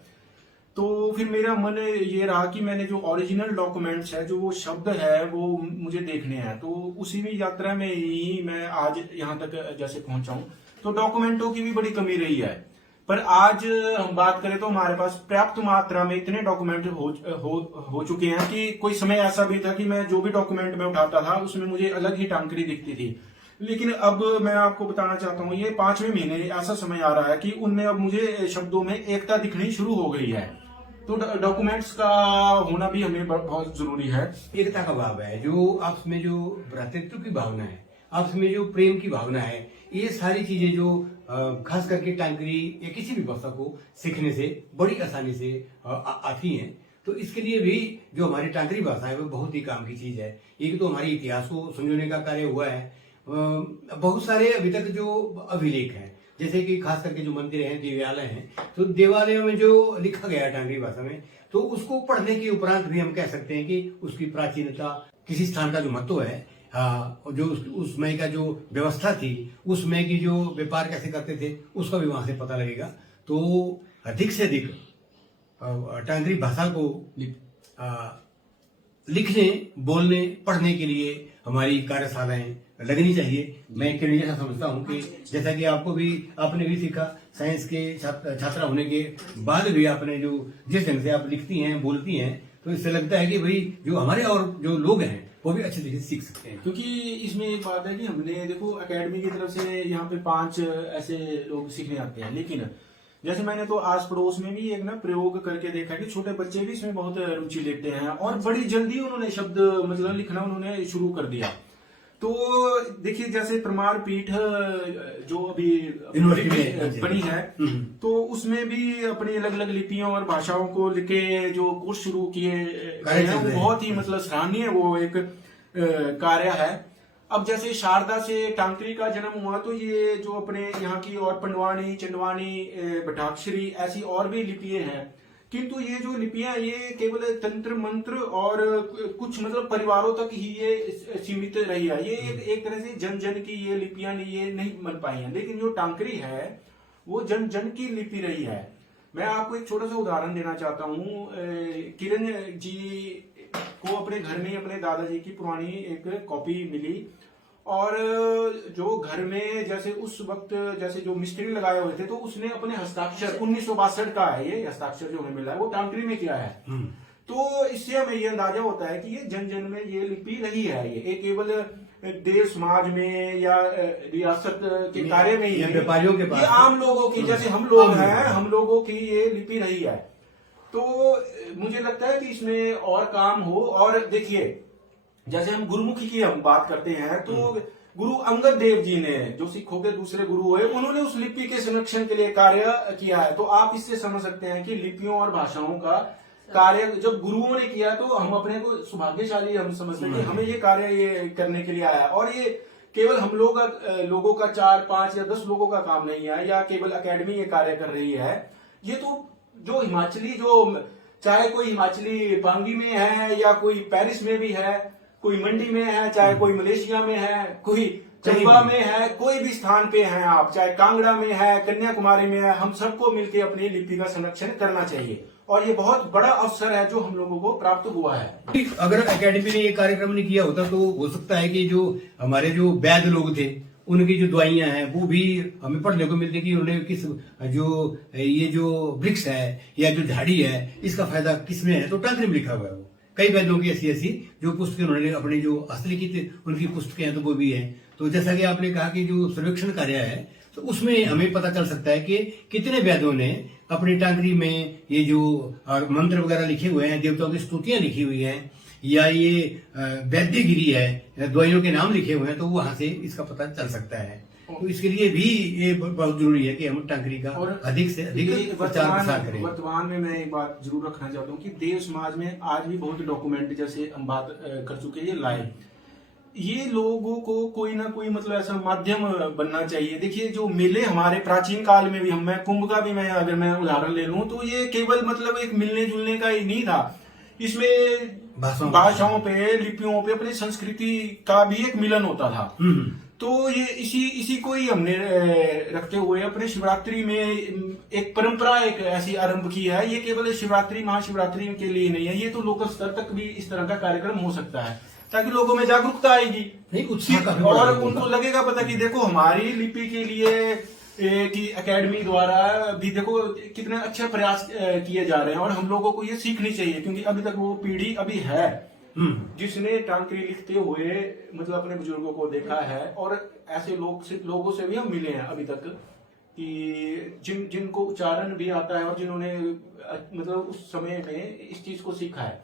तो फिर मेरा मन ये रहा कि मैंने जो ओरिजिनल डॉक्यूमेंट्स है, जो वो शब्द है वो मुझे देखने हैं। तो उसी में यात्रा में ही मैं आज यहाँ तक जैसे पहुंचा हूं। तो डॉक्यूमेंटों की भी बड़ी कमी रही है, पर आज हम बात करें तो हमारे पास पर्याप्त मात्रा में इतने डॉक्यूमेंट हो चुके हैं कि कोई समय ऐसा भी था कि मैं जो भी डॉक्यूमेंट में उठाता था उसमें मुझे अलग ही टांकरी दिखती थी। लेकिन अब मैं आपको बताना चाहता हूँ, ये 5वें महीने ऐसा समय आ रहा है कि उनमें अब मुझे शब्दों में एकता दिखनी शुरू हो गई है। तो डॉक्यूमेंट्स का होना भी हमें बहुत जरूरी है। एकता का भाव है, जो आपस में जो भ्रातृत्व की भावना है, आपस में जो प्रेम की भावना है, ये सारी चीजें जो खास करके टांकरी या किसी भी भाषा को सीखने से बड़ी आसानी से आती हैं। तो इसके लिए भी जो हमारी टांकरी भाषा है वो बहुत ही काम की चीज है। एक तो हमारे इतिहास को संजोने का कार्य हुआ है। बहुत सारे अभी तक जो अभिलेख हैं, जैसे कि खास करके जो मंदिर हैं, देवालय हैं, तो देवालयों में जो लिखा गया है टांकरी भाषा में, तो उसको पढ़ने के उपरांत भी हम कह सकते हैं कि उसकी प्राचीनता, किसी स्थान का जो महत्व है, जो उस समय का जो व्यवस्था थी, उस समय की जो व्यापार कैसे करते थे, उसका भी वहां से पता लगेगा। तो अधिक से अधिक टांकरी भाषा को लिखने, बोलने, पढ़ने के लिए हमारी कार्यशालाएं लगनी चाहिए। मैं एक जैसा समझता हूँ कि जैसा कि आपने भी सीखा, साइंस के छात्रा होने के बाद भी आपने जो जिस ढंग से आप लिखती हैं, बोलती हैं, तो इससे लगता है कि भाई जो हमारे और जो लोग हैं वो भी अच्छी तरीके से सीख सकते हैं। क्योंकि इसमें एक बात है कि हमने देखो एकेडमी की तरफ से यहाँ पे 5 ऐसे लोग सीखने आते हैं, लेकिन जैसे मैंने तो आस पड़ोस में भी एक ना प्रयोग करके देखा कि छोटे बच्चे भी इसमें बहुत रुचि लेते हैं और बड़ी जल्दी उन्होंने शब्द मतलब लिखना उन्होंने शुरू कर दिया। तो देखिए जैसे प्रमाण पीठ जो अभी बनी है, तो उसमें भी अपनी अलग अलग लिपियों और भाषाओं को लेके जो कोर्स शुरू किए हैं, वो बहुत ही मतलब सराहनीय वो एक कार्य है। अब जैसे शारदा से टांकरी का जन्म हुआ, तो ये जो अपने यहाँ की और पंडवानी, चंडवानी, बटाक्षरी ऐसी और भी लिपियां हैं, किंतु ये जो लिपियां ये केवल तंत्र मंत्र और कुछ मतलब परिवारों तक ही ये सीमित रही है। ये एक तरह से जन जन की ये लिपियां ये नहीं बन पाई हैं, लेकिन जो टांकरी है वो जन जन की लिपि रही है। मैं आपको एक छोटा सा उदाहरण देना चाहता हूँ। किरण जी को अपने घर में अपने दादाजी की पुरानी एक कॉपी मिली, और जो घर में जैसे उस वक्त जैसे जो मिस्त्री लगाए हुए थे, तो उसने अपने हस्ताक्षर 1962 का है ये हस्ताक्षर जो हमें मिला है, वो टांकरी में किया है। तो इससे हमें ये अंदाजा होता है कि ये जन जन में ये लिपि रही है। ये केवल देव समाज में या रियासत के कार्य में ही व्यापारियों के पास, ये आम लोगों की, जैसे हम लोग हैं, हम लोगों की ये लिपि रही है। तो मुझे लगता है कि इसमें और काम हो। और देखिए जैसे हम गुरुमुखी की हम बात करते हैं, तो गुरु अंगद देव जी ने, जो सिखों के दूसरे गुरु हुए, उन्होंने उस लिपि के संरक्षण के लिए कार्य किया है। तो आप इससे समझ सकते हैं कि लिपियों और भाषाओं का कार्य जब गुरुओं ने किया तो हम अपने को सौभाग्यशाली हम समझते हैं कि हमें ये कार्य ये करने के लिए आया। और ये केवल हम लोगों का 4, 5 या 10 लोगों का काम नहीं है, या केवल एकेडमी ये कार्य कर रही है। ये तो जो हिमाचली, जो चाहे कोई हिमाचली पांगी में है या कोई पेरिस में भी है, कोई मंडी में है, चाहे कोई मलेशिया में है, कोई चंबा में है, कोई भी स्थान पे हैं आप, चाहे कांगड़ा में है, कन्याकुमारी में है, हम सबको मिलकर अपनी लिपि का संरक्षण करना चाहिए। और ये बहुत बड़ा अवसर है जो हम लोगों को प्राप्त हुआ है। अगर एकेडमी ने ये कार्यक्रम नहीं किया होता तो हो सकता है कि जो हमारे जो वैद्य लोग थे उनकी जो दवाइयां हैं वो भी हमें पढ़ने को मिलती कि उन्होंने किस जो ये जो वृक्ष है या जो झाड़ी है इसका फायदा किसमें है, तो टांकरी में लिखा हुआ है। वो कई वैद्यों की ऐसी जो पुस्तकें उन्होंने अपने जो हस्तलिखित उनकी पुस्तकें हैं तो वो भी है। तो जैसा कि आपने कहा कि जो सर्वेक्षण कार्य है तो उसमें हमें पता चल सकता है कि कितने वैद्यों ने अपनी टांकरी में ये जो मंत्र वगैरह लिखे हुए हैं, देवताओं की स्तुतियां लिखी हुई हैं, या ये वैद्यगिरी है, दवाइयों के नाम लिखे हुए हैं, तो वहां से इसका पता चल सकता है। तो इसके लिए भी ये बहुत जरूरी है कि हम टांकरी का अधिक से अधिक प्रचार प्रसार करें। वर्तमान में मैं एक बात जरूर रखना चाहता हूँ कि देव समाज में आज भी बहुत डॉक्यूमेंट, जैसे हम बात कर चुके हैं, ये लाइव, ये लोगों को कोई ना कोई मतलब ऐसा माध्यम बनना चाहिए। देखिए जो मेले हमारे प्राचीन काल में भी, मैं कुंभ का भी अगर मैं उदाहरण ले लूं तो ये केवल मतलब एक मिलने जुलने का ही नहीं था, इसमें भाषाओं पे, लिपियों पे, अपनी संस्कृति का भी एक मिलन होता था। तो ये इसी को ही हमने रखते हुए अपने शिवरात्रि में एक परंपरा एक ऐसी आरंभ की है। ये केवल शिवरात्रि महाशिवरात्रि के लिए नहीं है, ये तो लोकल स्तर तक भी इस तरह का कार्यक्रम हो सकता है ताकि लोगों में जागरूकता आएगी, नहीं उत्साह, और उनको लगेगा पता कि देखो हमारी लिपि के लिए की एकेडमी द्वारा भी देखो कितने अच्छे प्रयास किए जा रहे हैं, और हम लोगों को ये सीखनी चाहिए। क्योंकि अभी तक वो पीढ़ी अभी है जिसने टांकरी लिखते हुए मतलब अपने बुजुर्गों को देखा है, और ऐसे लोगों से भी हम मिले हैं अभी तक कि जिनको उच्चारण भी आता है और जिन्होंने मतलब उस समय में इस चीज को सीखा है।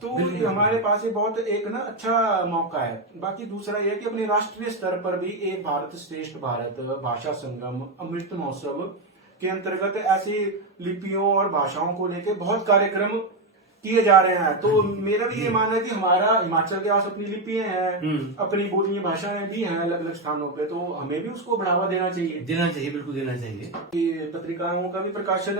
तो ये हमारे पास ये बहुत एक ना अच्छा मौका है। बाकी दूसरा ये कि अपने राष्ट्रीय स्तर पर भी एक भारत श्रेष्ठ भारत भाषा संगम अमृत महोत्सव के अंतर्गत ऐसी लिपियों और भाषाओं को लेकर बहुत कार्यक्रम किए जा रहे हैं। तो मेरा भी ये मानना है कि हमारा हिमाचल के पास अपनी लिपियां हैं, अपनी बोलियां भाषाएं भी हैं अलग अलग स्थानों पे, तो हमें भी उसको बढ़ावा देना चाहिए, बिल्कुल देना चाहिए। कि पत्रिकाओं का भी प्रकाशन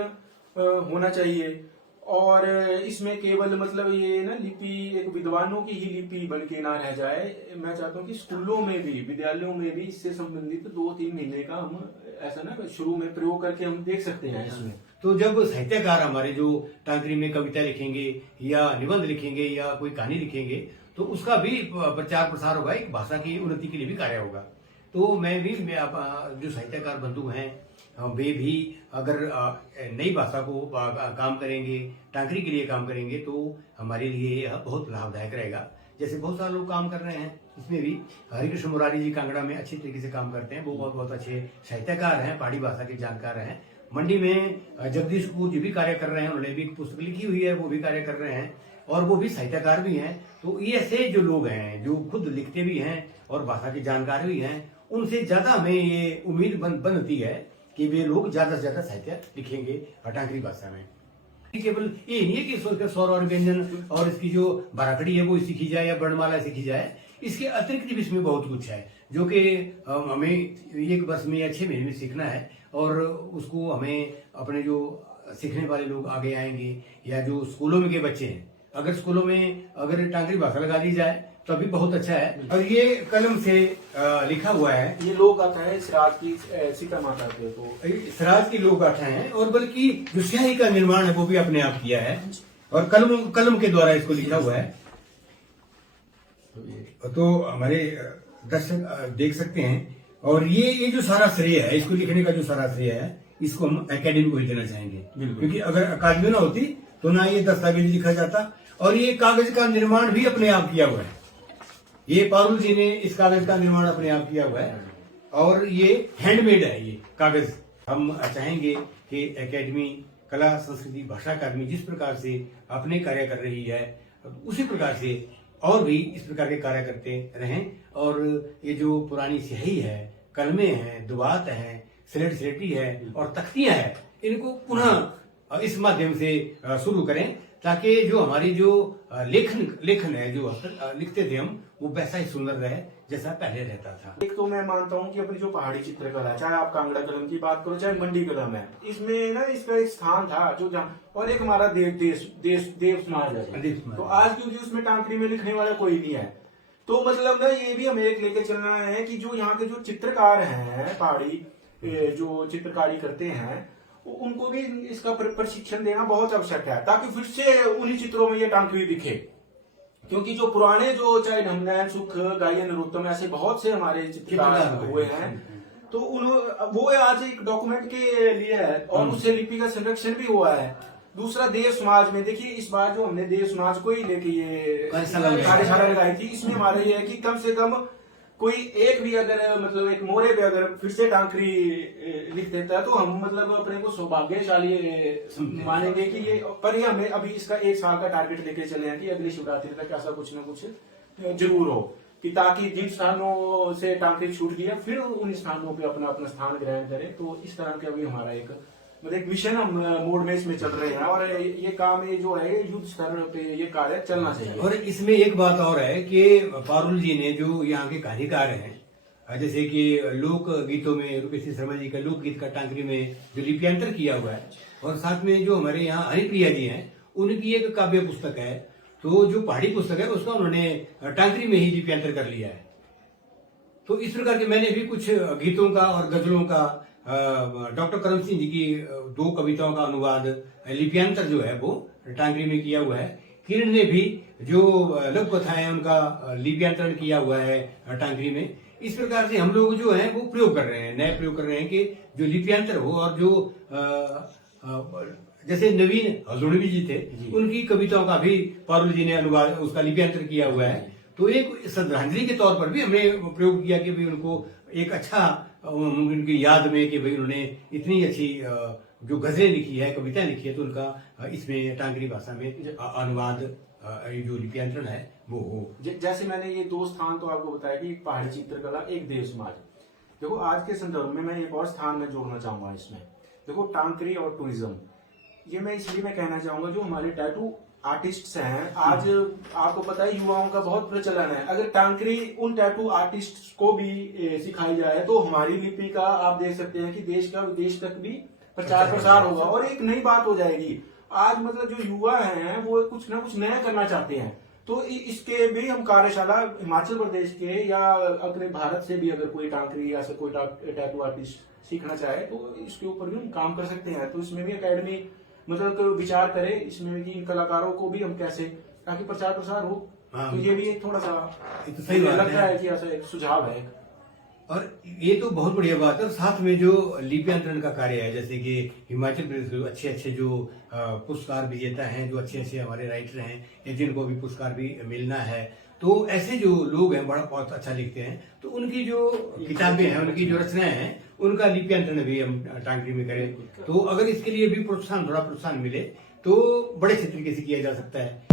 होना चाहिए, और इसमें केवल मतलब ये ना लिपि एक विद्वानों की ही लिपि बन के ना रह जाए। मैं चाहता हूँ कि स्कूलों में भी, विद्यालयों में भी इससे संबंधित 2-3 महीने का हम ऐसा ना शुरू में प्रयोग करके हम देख सकते हैं इसमें। तो जब साहित्यकार हमारे जो टांकरी में कविता लिखेंगे या निबंध लिखेंगे या कोई कहानी लिखेंगे तो उसका भी प्रचार प्रसार होगा, एक भाषा की उन्नति के लिए भी कार्य होगा। तो मैं जो साहित्यकार बंधु हैं वे भी अगर नई भाषा को काम करेंगे, टांकरी के लिए काम करेंगे तो हमारे लिए यह बहुत लाभदायक रहेगा। जैसे बहुत सारे लोग काम कर रहे हैं, इसमें भी हरिकृष्ण मुरारी जी कांगड़ा में अच्छी तरीके से काम करते हैं, वो बहुत अच्छे साहित्यकार हैं, पहाड़ी भाषा के जानकार हैं। मंडी में जगदीश कपूर जी भी कार्य कर रहे हैं, उन्होंने भी पुस्तक लिखी हुई है, वो भी कार्य कर रहे हैं और वो भी साहित्यकार भी हैं। तो ये ऐसे जो लोग हैं जो खुद लिखते भी हैं और भाषा के जानकार भी हैं, उनसे ज्यादा हमें ये उम्मीद बनती है कि वे लोग ज्यादा से ज्यादा साहित्य लिखेंगे टांकरी भाषा में। केवल ये नहीं है कि स्वर और व्यंजन और इसकी जो बाराखड़ी है वो सीखी जाए या वर्णमाला सीखी जाए, इसके अतिरिक्त भी इसमें बहुत कुछ है जो कि हमें 1 वर्ष में या 6 महीने में सीखना है, और उसको हमें अपने जो सीखने वाले लोग आगे आएंगे या जो स्कूलों में के बच्चे हैं, अगर स्कूलों में अगर टांकरी भाषा लगा दी जाए तो भी बहुत अच्छा है। और ये कलम से लिखा हुआ है, ये लोग गाथा है सिराज की सीता माता के, तो सिराज की लोग गाथा है, और बल्कि जो स्याही का निर्माण है वो भी अपने आप किया है और कलम के द्वारा इसको लिखा हुआ है। तो हमारे दर्शक देख सकते हैं, और ये जो सारा श्रेय है, इसको लिखने का जो सारा श्रेय है, इसको हम एकेडमी को ही देना चाहेंगे, क्योंकि अगर अकादमी ना होती तो ना ये दस्तावेज लिखा जाता। और ये कागज का निर्माण भी अपने आप किया हुआ है, ये पारुल जी ने इस कागज का निर्माण अपने आप किया हुआ है, और ये हैंडमेड है ये कागज। हम चाहेंगे कि एकेडमी कला संस्कृति भाषा अकादमी जिस प्रकार से अपने कार्य कर रही है उसी प्रकार से और भी इस प्रकार के कार्य करते रहें, और ये जो पुरानी स्याही है, कलमे हैं, दुबात है, स्लेटी है और तख्तियां हैं, इनको पुनः इस माध्यम से शुरू करें ताकि जो हमारी जो लेखन है, जो लिखते थे हम, वो वैसा ही सुंदर रहे जैसा पहले रहता था। एक तो मैं मानता हूँ कि अपनी जो पहाड़ी चित्रकला है, चाहे आप कांगड़ा कलम की बात करो चाहे मंडी कलम है, इसमें ना इसका एक स्थान था जो जहाँ, और एक हमारा देव समाज है। तो आज क्योंकि उसमें टांकरी में लिखने वाला कोई नहीं है, तो मतलब ना ये भी हमें एक लेके चलना है कि जो यहाँ के जो चित्रकार हैं पहाड़ी, जो चित्रकारी करते हैं, उनको भी इसका प्रशिक्षण देना बहुत आवश्यक है, ताकि फिर से उन्हीं चित्रों में ये टांकरी दिखे। क्योंकि जो पुराने जो चाहे नैन सुख, गायन, नरोत्तम, ऐसे बहुत से हमारे चित्रकार हुए हैं, तो वो आज एक डॉक्यूमेंट के लिए है और उससे लिपि का संरक्षण भी हुआ है। दूसरा, देव समाज में देखिए, इस बार जो हमने देव समाज को ही लेके ये कार्यशाला लगाई थी, इसमें हमारा ये है कि कम से कम कोई एक भी अगर मतलब एक मोरे पे अगर फिर से टांकरी लिख देता है तो हम मतलब अपने को सौभाग्यशाली मानेंगे कि ये। पर ये हमें अभी इसका 1 साल का टारगेट लेके चले हैं कि अगली शिवरात्रि तक ऐसा कुछ ना कुछ जरूर हो, कि ताकि जिन स्थानों से टांकरी छूट गया फिर उन स्थानों पे अपना अपना स्थान ग्रहण करें। तो इस तरह का भी हमारा एक मतलब एक मिशन हम मोड में इसमें चल रहे हैं, और ये काम ये जो है युद्ध स्तर पे ये कार्य चलना चाहिए। और इसमें एक बात और है कि पारुल जी ने जो यहाँ के कहानीकार हैं, जैसे कि लोक गीतों में रूपेश शर्मा जी का लोकगीत का टांकरी में जो लिप्यांतर किया हुआ है, और साथ में जो हमारे यहाँ हरिप्रिया जी हैं उनकी एक काव्य पुस्तक है, तो जो पहाड़ी पुस्तक है उसका उन्होंने टांकरी में ही लिप्यांतर कर लिया है। तो इस प्रकार के मैंने भी कुछ गीतों का और गजलों का, डॉक्टर करम सिंह जी की 2 कविताओं का अनुवाद लिप्यांतर जो है वो टांकरी में किया हुआ है। किरण ने भी जो लघु कथाएं हैं उनका लिप्यांतरण किया हुआ है टांकरी में। इस प्रकार से हम लोग जो है वो प्रयोग कर रहे हैं, नए प्रयोग कर रहे हैं कि जो लिप्यांतर हो, और जो जैसे नवीन हजोड़वी जी थे उनकी कविताओं का भी पारुल जी ने अनुवाद उसका लिप्यांतर किया हुआ है। तो एक श्रद्धांजलि के तौर पर भी हमने प्रयोग किया कि भाई उनको एक अच्छा उनकी याद में कि भाई उन्होंने इतनी अच्छी जो गजलें लिखी है, कविताएं लिखी है, तो उनका इसमें टांकरी भाषा में अनुवाद जो लिप्यांतरण है वो हो। जैसे मैंने ये 2 स्थान तो आपको बताया कि पहाड़ी चित्रकला, एक देव समाज। देखो आज के संदर्भ में मैं एक और स्थान में जोड़ना चाहूंगा इसमें। देखो टांकरी और टूरिज्म, ये मैं इसलिए मैं कहना चाहूंगा जो हमारे टैटू आर्टिस्ट्स हैं, आज आपको पता है युवाओं का बहुत प्रचलन है। अगर टांकरी उन टैटू आर्टिस्ट्स को भी सिखाई जाए तो हमारी लिपि का आप देख सकते हैं कि देश का विदेश तक भी प्रचार प्रसार होगा और एक नई बात हो जाएगी। आज मतलब जो युवा हैं वो कुछ ना कुछ नया करना चाहते हैं, तो इसके भी हम कार्यशाला हिमाचल प्रदेश के या अपने भारत से भी अगर कोई टांकरी या कोई टैटू आर्टिस्ट सीखना चाहे तो इसके ऊपर भी हम काम कर सकते हैं। तो इसमें भी अकेडमी मतलब विचार करे इसमें कि इन कलाकारों को भी हम कैसे, ताकि प्रचार प्रसार हो। तो ये भी एक थोड़ा सा तो सही बात लगता है कि ऐसा एक सुझाव है। और ये तो बहुत बढ़िया बात है। साथ में जो लिप्यांतरण का कार्य है, जैसे कि हिमाचल प्रदेश के अच्छे अच्छे जो पुरस्कार विजेता हैं, जो अच्छे अच्छे हमारे राइटर हैं, जिनको भी पुरस्कार भी मिलना है, तो ऐसे जो लोग हैं बड़ा बहुत अच्छा लिखते हैं, तो उनकी जो किताबें हैं, उनकी जो रचनाएं हैं, उनका लिप्यांतरण भी हम टांकरी में करें। तो अगर इसके लिए भी थोड़ा प्रोत्साहन मिले तो बड़े अच्छे तरीके से किया जा सकता है।